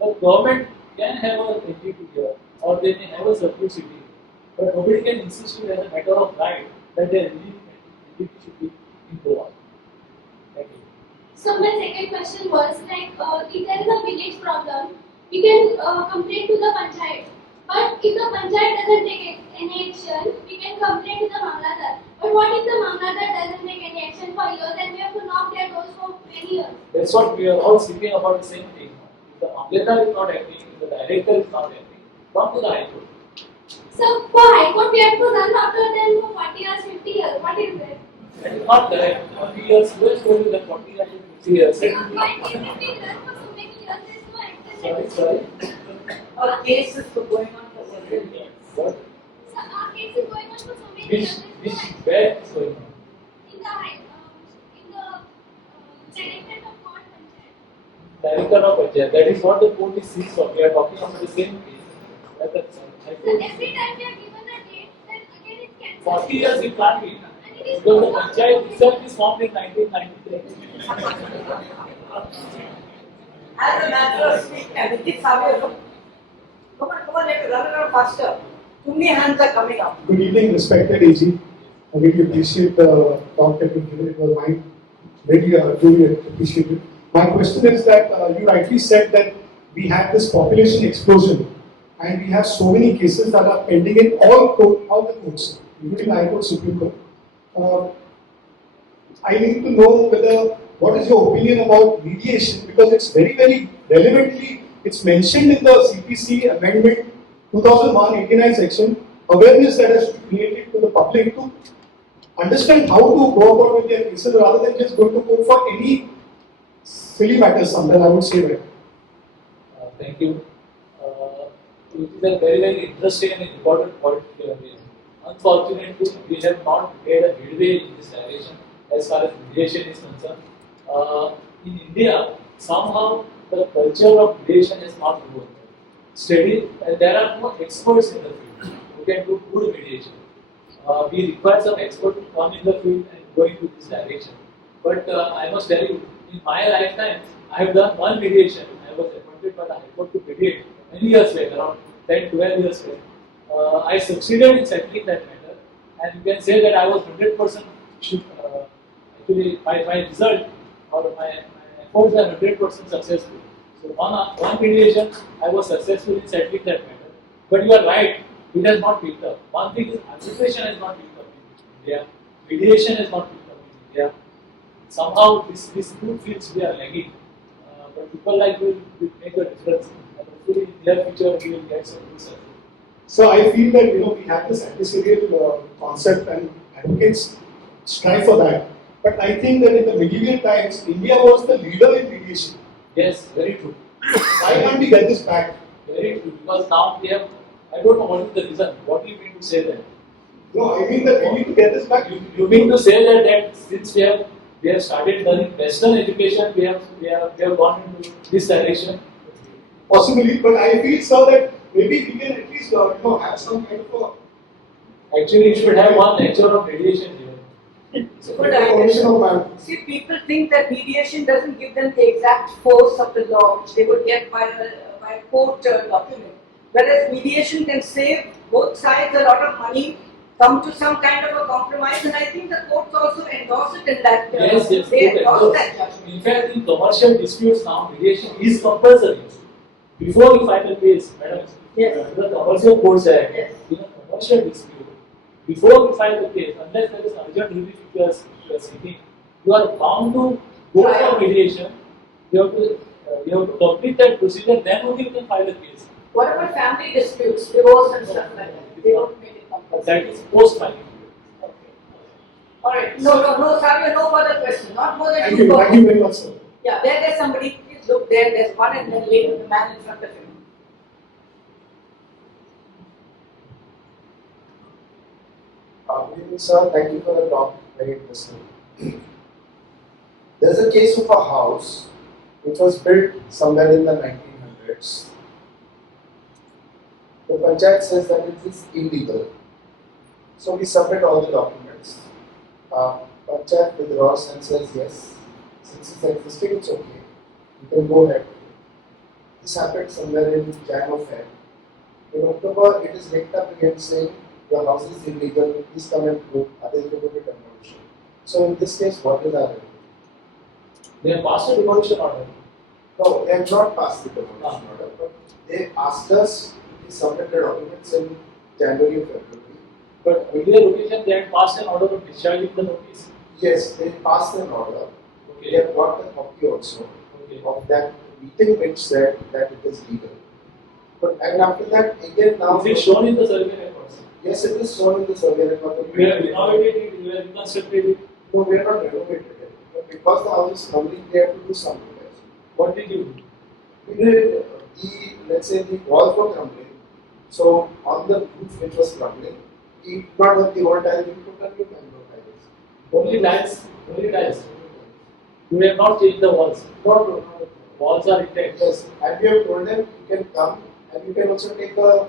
The government can have an entity here or they may have a circuit city, but nobody can insist it as a matter of right that the entity should be in Goa. Thank you. So my second question was like, if there is a village problem, we can complain to the panchayat. But if the panchayat doesn't take any action, we can complain to the Mamlatdar. But what if the Mamlatdar doesn't take any action for years and we have to knock their doors for many years? That's what we are all speaking about the same thing. If the Mamlatdar is not acting, if the director is not acting, come to the High Court. So for High Court, we have to run after them for 40 years, 50 years. What is it? That is not correct. 40 years, who has told you that 40 years and 50 years? Why is it being run for so many years? There is no action. Sorry. Our case is going on for several years. What? So our case is going on for so many years. There is no action. Where is going on? In the directorate of court panchayat. Director of Panchayat. That is what the court is seized for. We are talking about the same case. That the High So Court. every time we are given a date, then again it's cancelled. 40 years it can't be. And it is Because the Panchayat itself is formed in 1993. As a matter of speaking, with this Savio, come on, let's run around faster. Too many hands are coming up. Good evening, respected AG. I really appreciate the talk that you given. It was mine. Really, truly appreciate it. My question is that you rightly said that we have this population explosion and we have so many cases that are pending in all the courts, including High Court, Supreme Court. I need to know what is your opinion about mediation, because it's very, very relevantly, it's mentioned in the CPC Amendment 2001-89 section, awareness that has to be created to the public to understand how to go about with their cases rather than just going to court for any silly matters, sometimes I would say that. Thank you. It is a very, very interesting and important point here. Unfortunately, we have not made a headway in this direction as far as mediation is concerned. In India, somehow the culture of mediation has not grown. There are no experts in the field who can do good mediation. We require some expert to come in the field and go into this direction. But I must tell you, in my lifetime, I have done one mediation. I was appointed by the High Court to mediate many years back, around 10, 12 years back. I succeeded in settling that matter, and you can say that I was 100% actually my result or my efforts are 100% successful. So one mediation, I was successful in settling that matter. But you are right, it has not picked up. One thing is arbitration has not picked up in India, mediation has not picked up in India. Somehow these two fields we are lagging. But people like will make a difference. And hopefully in the near future we will get some good success. So I feel that we have this adversarial concept and advocates strive for that. But I think that in the medieval times, India was the leader in mediation. Yes, very true. Why can't we get this back? Very true, because now we have, I don't know what is the reason. What do you mean to say that? No, I mean that we need to get this back. You mean to say that since we have started learning Western education, we have gone into this direction? Possibly, but I feel so that maybe we can at least have some kind of Actually, you should have one lecture of mediation here. It's a good idea. See, people think that mediation doesn't give them the exact force of the law which they would get by a court document. Whereas mediation can save both sides a lot of money, come to some kind of a compromise, and I think the courts also endorse it in that. Yes, they endorse that judgment. In fact, in commercial disputes now, mediation is compulsory. Before you file a case, madam, Yes. the Commercial Codes Act, Yes. in a commercial dispute, before you file the case, unless there is urgent relief you are seeking, you are bound to go for mediation. You have to complete that procedure, then only you can file a case. What about family disputes, divorce and stuff like that? They don't make it compulsory. That is post-filing. Alright, no, Savio, no further question. Not more than Thank two you questions. very much, sir. Yeah, there's somebody. Please look there. There's one, and then later the man in front of him. Good evening, sir. Thank you for the talk. Very interesting. There's a case of a house which was built somewhere in the 1900s. The panchayat says that it is illegal. So we submit all the documents. Panchayat withdraws and says yes, since it's existing, it's okay. You can go ahead. This happened somewhere in Jan or Feb. In October, it is linked up again saying your house is illegal, please come and prove, otherwise you will be demolition. So in this case, what is our remedy? They have passed a demolition order. No, they have not passed the demolition order, but they asked us to submit the documents in January or February. But earlier occasion they had passed an order of discharging the notice. Yes, they passed an order. Okay. They have got a copy also of that meeting which said that it is legal. But and after that, again now. Is it shown in the survey records? Yes, it is shown in the survey record. We have renovated it, we have reconstructed it. No, we have not renovated it. But because the house is crumbling, they have to do something else. What did you do? We did let's say the walls were crumbling. So on the roof which was crumbling, we did not have the old tiles, we put a new mango tiles. Only tiles. Only tiles. You have not changed the walls. No. Walls are intact. Yes, and we have told them you can come and you can also take a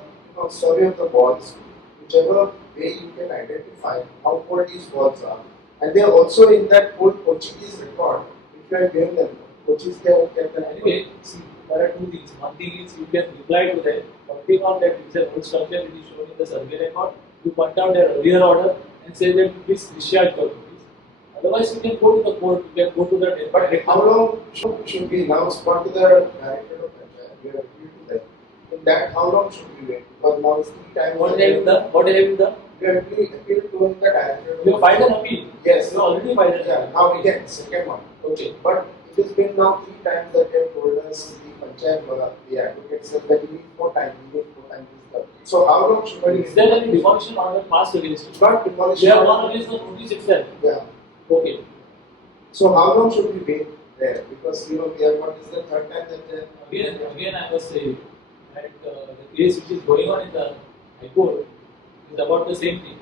survey of the walls, whichever way you can identify how old these walls are. And they are also in that old Portuguese record, which we have given them. Portuguese can get the Anyway, see, there are two things. One thing is you can reply to them, pointing out that it's an old structure, it is shown in the survey record. You point out their earlier order and say that please discharge your notice. Otherwise, you can go to the court, you can go to the. But how long should we now respond to the director of Panchayat? We have appealed to them. In that, how long should we wait? Because now it's 3 times. What have you done? What have you done? We have appealed to the director. You have filed an appeal. Yes. You already filed an appeal. Yeah, now again, second one. Okay. But it has been now 3 times that they have told us, the Panchayat, the advocate said that you need 4 times, So how long should we? Is there any demolition order passed against you? Not demolition. You have gone against the notice itself. Yeah. Okay. So how long should we wait there? Because we have what is the third time that Again, I must say that the case which is going on in the High Court is about the same thing.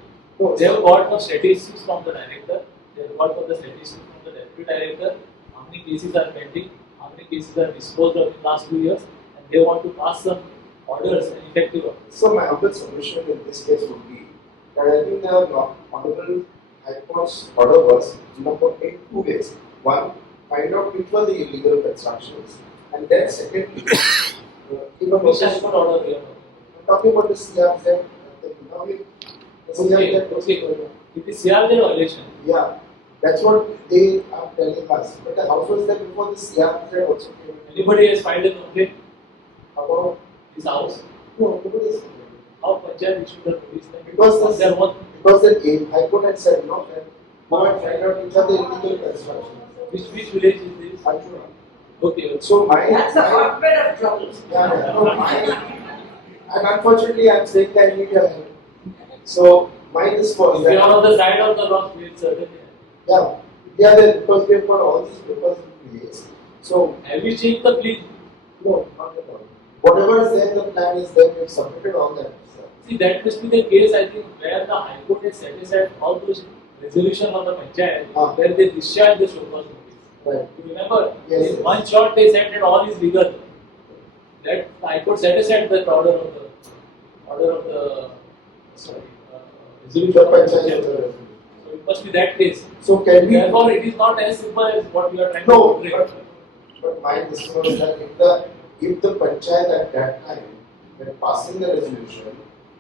They have got the statistics from the director, they have got the statistics from the deputy director, how many cases are pending, how many cases are disposed of in the last 2 years, and they want to pass some orders and effective orders. So my humble submission in this case would be that I think the Honorable High Court's order was in 2 ways. One, find out which were the illegal constructions, and then secondly, give a Which notice. High Court order we are Talking about the CRZ, the economic. Okay. It is CRZ violation. Yeah, that's what they are telling us. But the house was there before the CRZ also came. Anybody has filed a complaint About this house? no, nobody is. How Panchayat issued the notice? Because there was because the High Court had said no, that go and find out which are the illegal constructions. which village is this? Arjuna. Okay. So That's a hotbed of trouble. And unfortunately, I'm saying that I need your help. So my response. If you are on the side of the rock, we will certainly help. Yeah, there because we have got all these papers in place. So have you changed the plea? no, not at all. Whatever is there, the plan is there. We have submitted all that. See, that must be the case, I think, where the High Court has set aside all those resolutions of the Panchayat, where they discharge the show cause notice. Right. You remember? Yes, In one shot, they said that all is legal. That the High Court set aside the order of the resolution. The of the Panchayat. Panchayat. So it must be that case. So can we? Therefore, it is not as simple as what we are trying to No, portray. but my question was that if the panchayat at that time, when passing the resolution,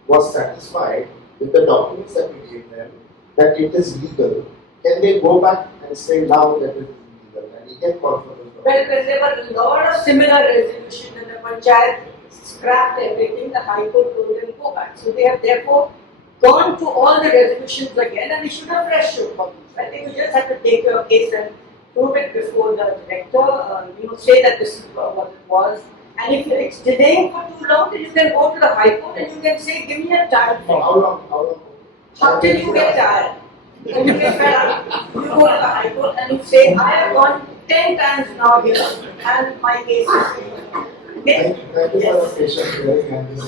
was satisfied with the documents that we gave them, that it is legal, can they go back and say now that it is illegal and again call for those Well, documents? there were a lot of similar resolutions and the panchayat scrapped everything, the High Court told them go back. So they have therefore gone to all the resolutions again and issued a fresh show copies. I think you just have to take your case and prove it before the director, say that this is what it was. And if it's delaying for too long, then you can go to the High Court and you can say, give me a time. How long? How till you get tired? When you get fed up, you go to the High Court and you say, I have gone 10 times now here and my case is okay? Thank you for the patient hearing and this.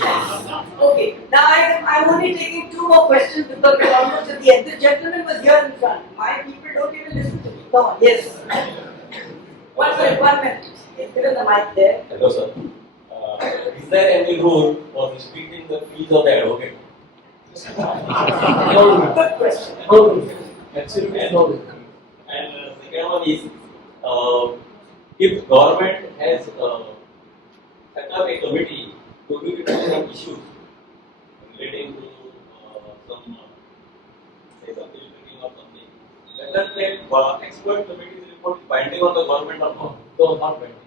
Okay, now I'm only taking 2 more questions because we're almost at the end. The gentleman was here in front. My people don't even listen to me. Come on, yes. 1 minute. Given the mic there. Hello, sir. Is there any rule for restricting the fees of the advocate? No. Good question. No. Absolutely no. And second one is, if government has set up a committee to look into some issues relating to some, say, some bill making or something, whether the expert committee's report is binding on the government or not? No, not binding.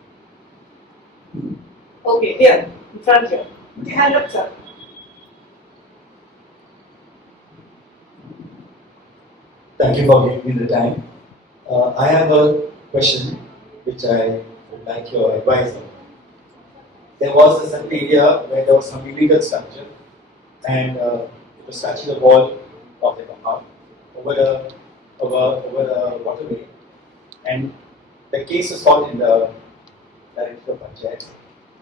Okay, here, in front here. Put your hand up, sir. Thank you for giving me the time. I have a question which I would like your advice on. There was a certain area where there was some illegal structure and it was touching the wall of the compound over the waterway, and the case was fought in the director of Panchayat.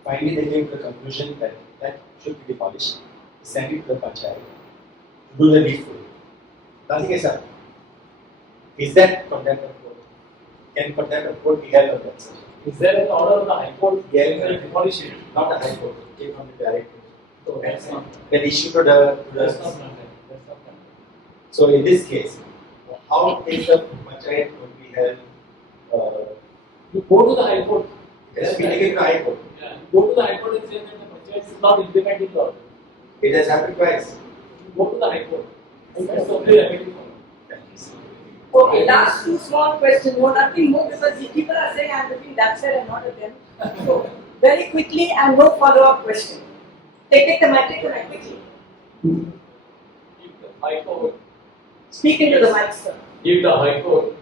Finally, they came to the conclusion that that should be demolished, sent it to the Panchayat to do the needful. Nothing is happened. Is that contempt of court? Can contempt of court be held on that, sir? Is there an order of the High Court Yeah, to demolish it? not the High Court, it came from the director. So that's not. Then issued to the That's not contempt. That's not contempt. So in this case, how is the Panchayat would be held? You go to the High Court. It has been taken to the High Court. Yeah. You go to the High Court and say that the Panchayat is not implementing the order. It has happened twice. You go to the High Court. That's the only remedy for it. Okay, last 2 small questions. No, nothing more because the people are saying I'm looking that side and not at them. So, very quickly and no follow-up question. Take the mic quickly. If the High Court, Speak into the mic, sir. if the High Court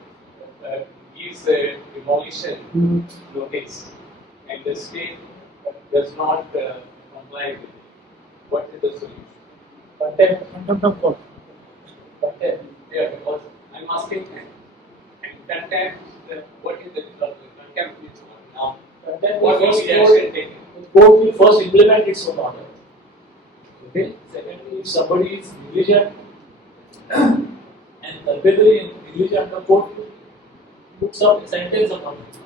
gives a demolition notice and the state does not comply with it, what is the solution? Contempt of court. Contempt. Yeah, because I'm asking, and contempt, what is the result? Contempt is what? Now, Contempt what will will be the action taken? the court will first implement its own order. Okay. Secondly, if somebody is negligent and culpably negligent, the court puts up a sentence upon it.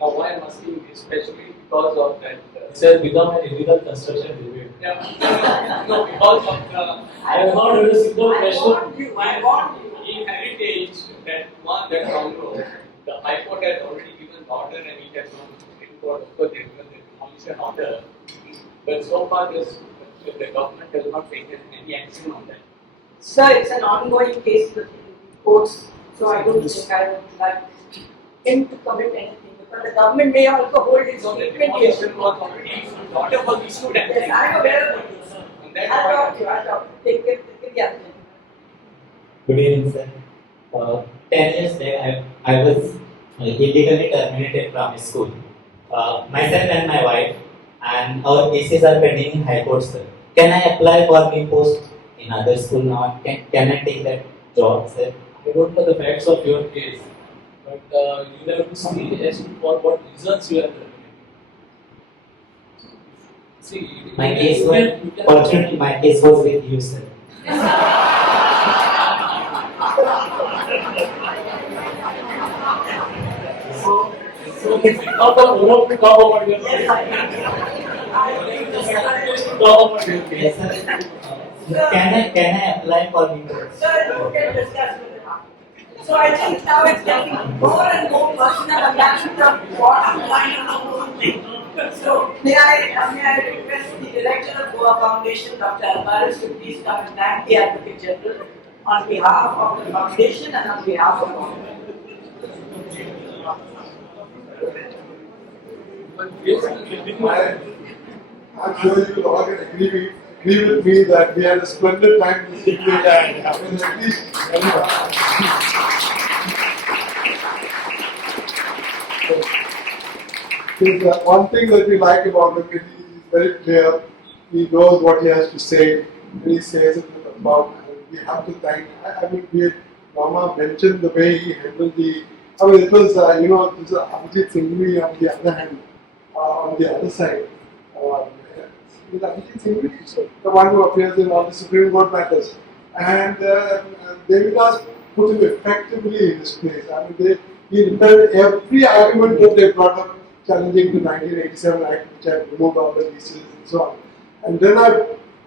Now, why I'm asking is especially because of that. This has become an illegal construction debate. Yeah, no, because of the. I have not heard a single I question. warned you. I warned you. In heritage, that one, that Congo, the High Court has already given order and it has gone to the Supreme Court, of course, they have given the demolition order. But so far, the government has not taken any action on that. Sir, it's an ongoing case with the courts, so I don't think I would like him to commit anything. Because the government may also hold its So the statement demolition was already issued, the order was issued and. Yes, I'm aware of it. And that I'll talk to you. I'll talk to you. Take the other thing. Good evening, sir. 10 years back, I was illegally terminated from school. Myself and my wife, and our cases are pending in High Court, sir. Can I apply for new post in other school now? Can I take that job, sir? I don't know the facts of your case, but you have to see as to for what reasons you are terminated. See, My case was, fortunately, my case was with you, sir. So it's not the owner to talk about your case. Yes, sir. Can I apply for new? Sir, you can discuss with him. So I think now it's getting more and more personal, and that's the bottom line of the whole thing. So may I request the Director of Goa Foundation, Dr. Alvares, to please come and thank the Advocate General on behalf of the foundation and on behalf of all. I'm sure you will all agree with me that we had a splendid time this evening, and at least one thing that we like about him is he's very clear. He knows what he has to say, and he says it with a mouth. We have to thank. I mean, Norma mentioned the way he handled the. I mean, it was this is Abhijit Singhvi on the other hand, on the other side. Abhijit Singhvi, the one who appears in all the Supreme Court matters, and Devidas put him effectively in his place. I mean, he repelled every argument that they brought up challenging the 1987 Act, which had removed all the leases and so on. And then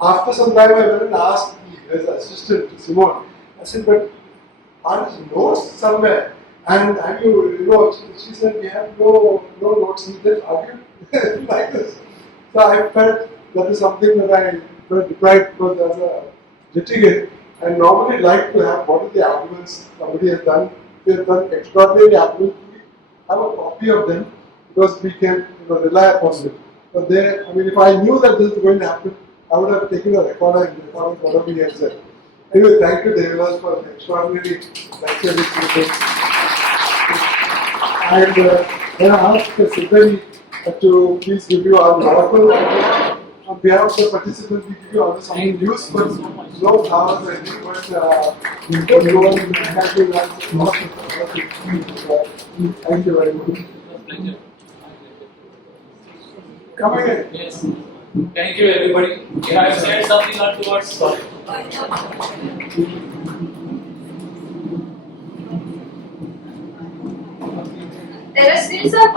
after some time, I went and asked his assistant, Simon, I said, but are his notes somewhere? And have you, she said, we have no notes. He just argued like this. So I felt that is something that I felt deprived because as a litigant, I normally like to have what are the arguments somebody has done. If they have done extraordinary arguments, we have a copy of them because we can rely upon them. But there, I mean, if I knew that this was going to happen, I would have taken a recorder and recorded whatever he had said. Anyway, thank you, Devidas, for the extraordinary lecture which you did. And then I asked Siddhari to please give you our oracle. On behalf of the participants, we give you all something useful, no flowers or anything, but you could go and thank you guys. Thank you very much. Coming in. Yes. Thank you, everybody. If I have said something untoward, sorry. There are still some